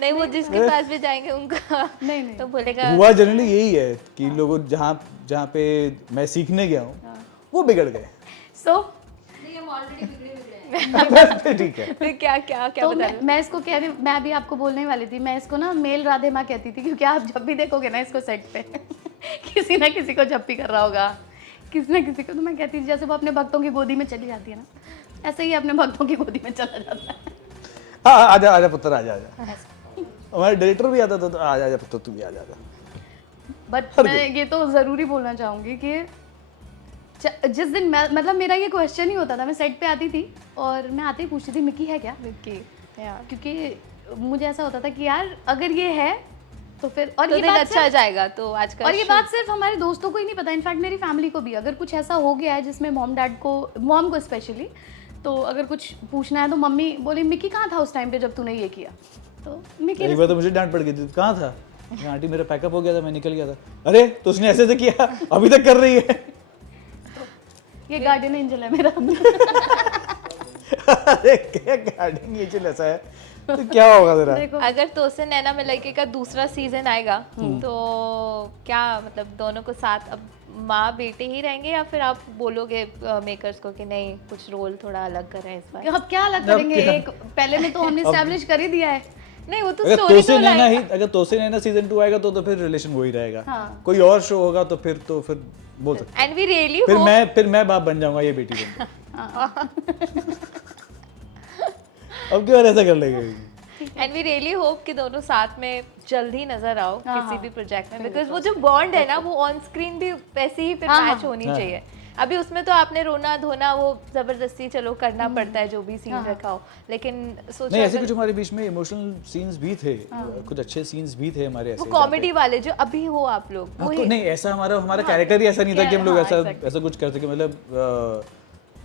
नहीं, वो जिसके पास भी जाएंगे उनका नहीं नहीं, तो बोलेगा हुआ जनरली यही है कि लोगों जहाँ पे मैं सीखने गया हूँ वो बिगड़ गए। सो ठीक है। फिर क्या क्या क्या तो बता रहे हो? मैं इसको कह रही, मैं अभी आपको बोलने वाली थी, मैं इसको ना मेल राधे माँ कहती थी, क्योंकि आप जब भी देखोगे ना इसको सेट पे किसी ना किसी को झप्पी कर रहा होगा, किसी ना किसी को। तो मैं कहती थी जैसे वो अपने भक्तों की गोदी में चली जाती है ना, ऐसे ही अपने भक्तों की गोदी में चला जाता है। हाँ, आजा आजा पुत्र, आजा आजा। हमारे डायरेक्टर भी आता था तो आजा आजा पुत्र, तू भी आजा आजा। बट मैं ये तो ज़रूरी बोलना चाहूँगी कि जिस दिन मतलब मेरा ये क्वेश्चन ही होता था, मैं सेट पे आती थी और मैं आते ही पूछती थी मिक्की है क्या, विक्की, क्योंकि मुझे ऐसा होता था कि यार अगर ये है तो फिर, और तो ये दिन बात अच्छा जाएगा। तो आजकल और ये बात सिर्फ हमारे दोस्तों को ही नहीं पता, इनफैक्ट मेरी फैमिली को भी। अगर कुछ ऐसा हो गया है जिसमें मॉम को स्पेशली, तो अगर कुछ पूछना है तो मम्मी बोली मिक्की कहाँ था उस टाइम पे जब तूने ये किया, तो मिक्की एक बार तो मुझे डांट पड़ गई थी, कहाँ था? आंटी मेरा पैकअप हो गया था, मैं निकल गया था। अरे तो उसने ऐसे से किया, अभी तक कर रही है। ये गार्डियन एंजल है मेरा। अरे क्या गार्डन ये चल ऐसा है तो क्या होगा तेरा? देखो अगर तो से नैना मिलाइके का दूसरा सीजन आएगा तो क्या मतलब दोनों को साथ अब माँ बेटे ही रहेंगे या फिर आप बोलोगे मेकर्स को कि नहीं कुछ रोल थोड़ा अलग कर रहे हैं इस बार? अब क्या अलग करेंगे, एक पहले में तो हमने एस्टैब्लिश कर ही दिया है। नहीं, वो तो अगर स्टोरी तोसे तो नैना ही, लाएगा। अगर तोसे नैना सीजन 2 आएगा तो फिर रिलेशन वही रहेगा। हाँ। कोई और शो होगा तो फिर बोल सकते एंड वी रियली हैं। फिर मैं बाप बन जाऊंगा, ये बेटी बन जाऊंगी। अब क्यों ऐसा कर लेंगे? एंड वी रियली होप कि दोनों साथ में जल्द ही नजर आओ हाँ, किसी हाँ। भी प्रोजेक्ट में, बिकॉज वो जो बॉन्ड है ना वो ऑन स्क्रीन भी वैसे ही फिर हाँ, मैच हाँ। होनी हाँ। चाहिए। अभी उसमें तो आपने रोना धोना वो जबरदस्ती चलो करना पड़ता है जो भी सीन हाँ। रखा हो, लेकिन सोचो नहीं, ऐसे अगर कुछ हमारे बीच में इमोशनल सीन्स भी थे, कुछ अच्छे सीन्स भी थे हमारे ऐसे वो जहाँ पे- कॉमेडी वाले जो अभी हो आप लोग हाँ, वही तो नहीं ऐसा हमारा कैरेक्टर ही ऐसा नहीं था कि हम लोग हाँ, ऐसा exactly. ऐसा कुछ करते कि मतलब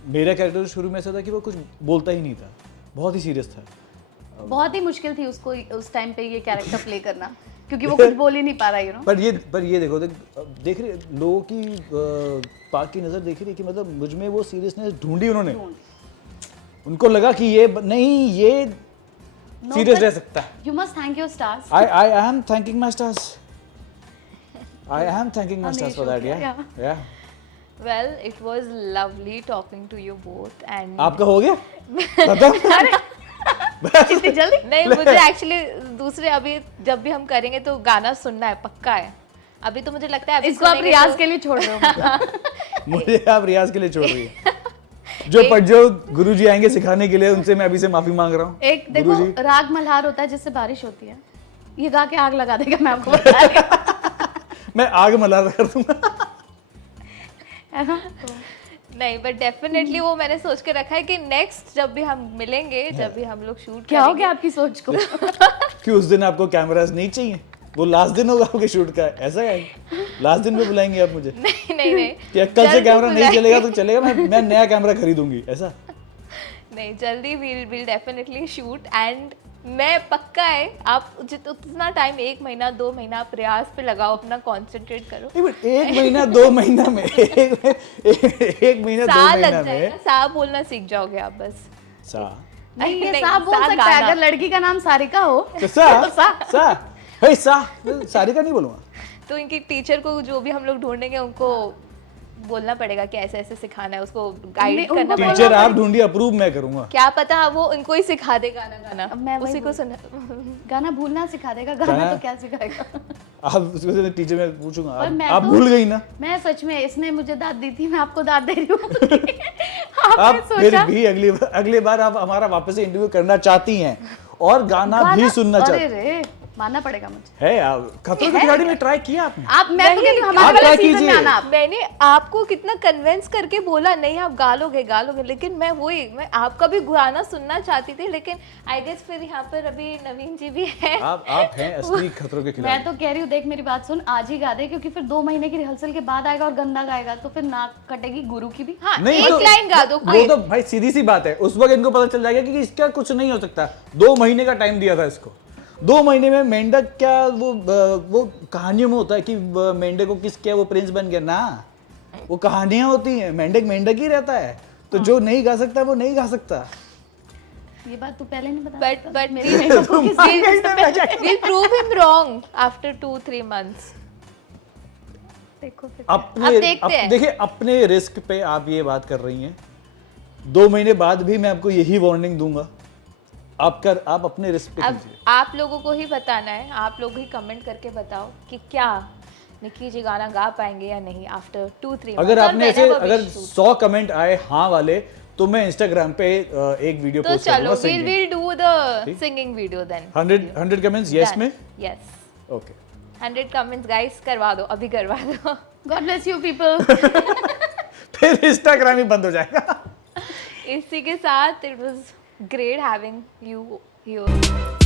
मेरा कैरेक्टर शुरू में ऐसा था कि वो कुछ बोलता ही नहीं था, बहुत ही सीरियस था। बहुत ही मुश्किल थी उसको उस टाइम पे ये कैरेक्टर प्ले करना, क्योंकि वो कुछ बोल ही नहीं पा रहा, यू नो। पर ये देखो देख रहे लोगों की पाक की नज़र देख रही है कि मतलब मुझ में वो सीरियसनेस ढूंढी उन्होंने, उनको लगा कि ये नहीं ये सीरियस रह सकता है। You must thank your stars. I am thanking my stars. I am thanking my stars for that, yeah. Yeah. Well it was lovely talking to you both and आपका हो गया? खत्म? इतनी जल्दी? नहीं मुझे एक्चुअली दूसरे अभी जब भी हम करेंगे तो गाना सुनना है, पक्का है। अभी तो मुझे लगता है अभी इसको आप सुनेंगे रियाज तो- के लिए छोड़ रहे हो। मुझे आप रियाज के लिए छोड़ रही है। जो गुरुजी आएंगे सिखाने के लिए उनसे मैं अभी से माफी मांग रहा हूँ। एक देखो गुरुजी। राग मल्हार होता है जिससे बारिश होती है, ये गा के आग लगा देगा, मैं आपको बता रही हूँ। मैं आग मल्हार कर दूंगा। है ना? नहीं बट डेफिनेटली वो मैंने सोच के रखा है कि नेक्स्ट जब भी हम मिलेंगे, जब भी हम लोग शूट क्या हो करेंगे गया आपकी सोच को? कि उस दिन आपको कैमरास नहीं चाहिए, वो लास्ट दिन होगा आपके शूट का, ऐसा है? लास्ट दिन पे बुलाएंगे आप मुझे नहीं नहीं नहीं कि कल से जल्दी कैमरा नहीं बुलाएंगे। चलेगा तो चलेगा, मैं नया कैमरा खरीदूंगी, ऐसा? नहीं जल्दी विल डेफिनेटली शूट एंड मैं पक्का है आप उतना टाइम 1 महीना 2 महीना आप प्रयास पे लगाओ, अपना कंसंट्रेट करो। नहीं, but 1 महीना 2 महीना में एक महीना 2 सा महीना लग जाएगा, में सा बोलना सीख जाओगे आप बस। सा नहीं, ये नहीं, सा बोल सा सकता है गाना। अगर लड़की का नाम सारिका हो। तो सा तो सा। सा हे सा सारी का नहीं बोलूंगा। तो इनकी टीचर को जो भी हम लोग ढूंढेंगे उनको बोलना पड़ेगा कि ऐसे ऐसे सिखाना है, उसको नहीं, गाइड उनको करना बोलना टीचर पड़ेगा। आप ढूंढिए, अप्रूव मैं करूंगा। क्या पता वो इनको ही सिखा दे गाना गाना, मैं वही उसी को बोल- सुन गाना भूलना सिखा देगा, गाना गाना- तो क्या सिखाएगा। आप उसको टीचर में पूछूंगा, पर मैं आप तो- भूल गई ना? मैं सच में, इसने मुझे दाद दी थी, मैं आपको दाद दे रही हूँ। आप आपने फिर सोचा भी अगली बार आप हमारा वापस से इंटरव्यू करना चाहती हैं और गाना भी सुनना अरे चाहती रे, मानना पड़ेगा मुझे। है। आप खतरों के खिलाड़ी में ट्राई किया आपने? आप, मैं तो नहीं, कहती हूँ आप हमारे वाले क्या सीजन में कीजिए? आना आप। मैंने आपको कितना कन्विंस करके बोला नहीं आप गालोगे, लेकिन मैं आपका भी गाना सुनना चाहती थी, लेकिन आई गेस फिर यहाँ पर अभी नवीन जी भी है। आप हैं असली खतरों के मैं खिलाड़ी। तो कह रही हूँ, देख मेरी बात सुन, आज ही गा दे, क्योंकि फिर 2 महीने की रिहर्सल के बाद आएगा और गंदा गाएगा तो फिर नाक कटेगी गुरु की भी। हाँ नहीं एक तो- लाइन गा दो वो तो भाई सीधी सी बात है, उस वक्त इनको पता चल जाएगा कि इसका कुछ नहीं हो सकता। 2 महीने का टाइम दिया था इसको, 2 महीने में मेंढक क्या वो कहानियों में होता है कि मेंढक को किस किया वो प्रिंस बन गया ना, वो कहानियां होती हैं। मेंढक मेंढक ही रहता है, तो जो नहीं गा सकता वो नहीं गा सकता। ये बात तू पहले नहीं बता बट सकता? बट मेरे मेंढक को किस we'll prove him wrong after 2-3 months। देखो फिर। अब देखते हैं। देखिए अपने रिस्क पे आप ये बात कर रही हैं। 2 महीने बाद भी मैं आपको यही वार्निंग दूंगा, आप अपने रिस्क पे अब कीजिए। आप लोगों को ही बताना है, आप लोग ही कमेंट करके बताओ कि क्या निक्की जी गाना गा पाएंगे या नहीं आफ्टर 2-3 अगर आपने ऐसे अगर 100 कमेंट आए हाँ वाले तो मैं इंस्टाग्राम पे एक वीडियो तो पोस्ट चलो करूंगा we'll singing. do the singing video then। 100 comments yes में। यस ओके 100 कमेंट्स गाइस, करवा दो, अभी करवा दो। God bless you people. फिर इंस्टाग्राम ही बंद हो जाएगा। इसी के साथ it was great having you here.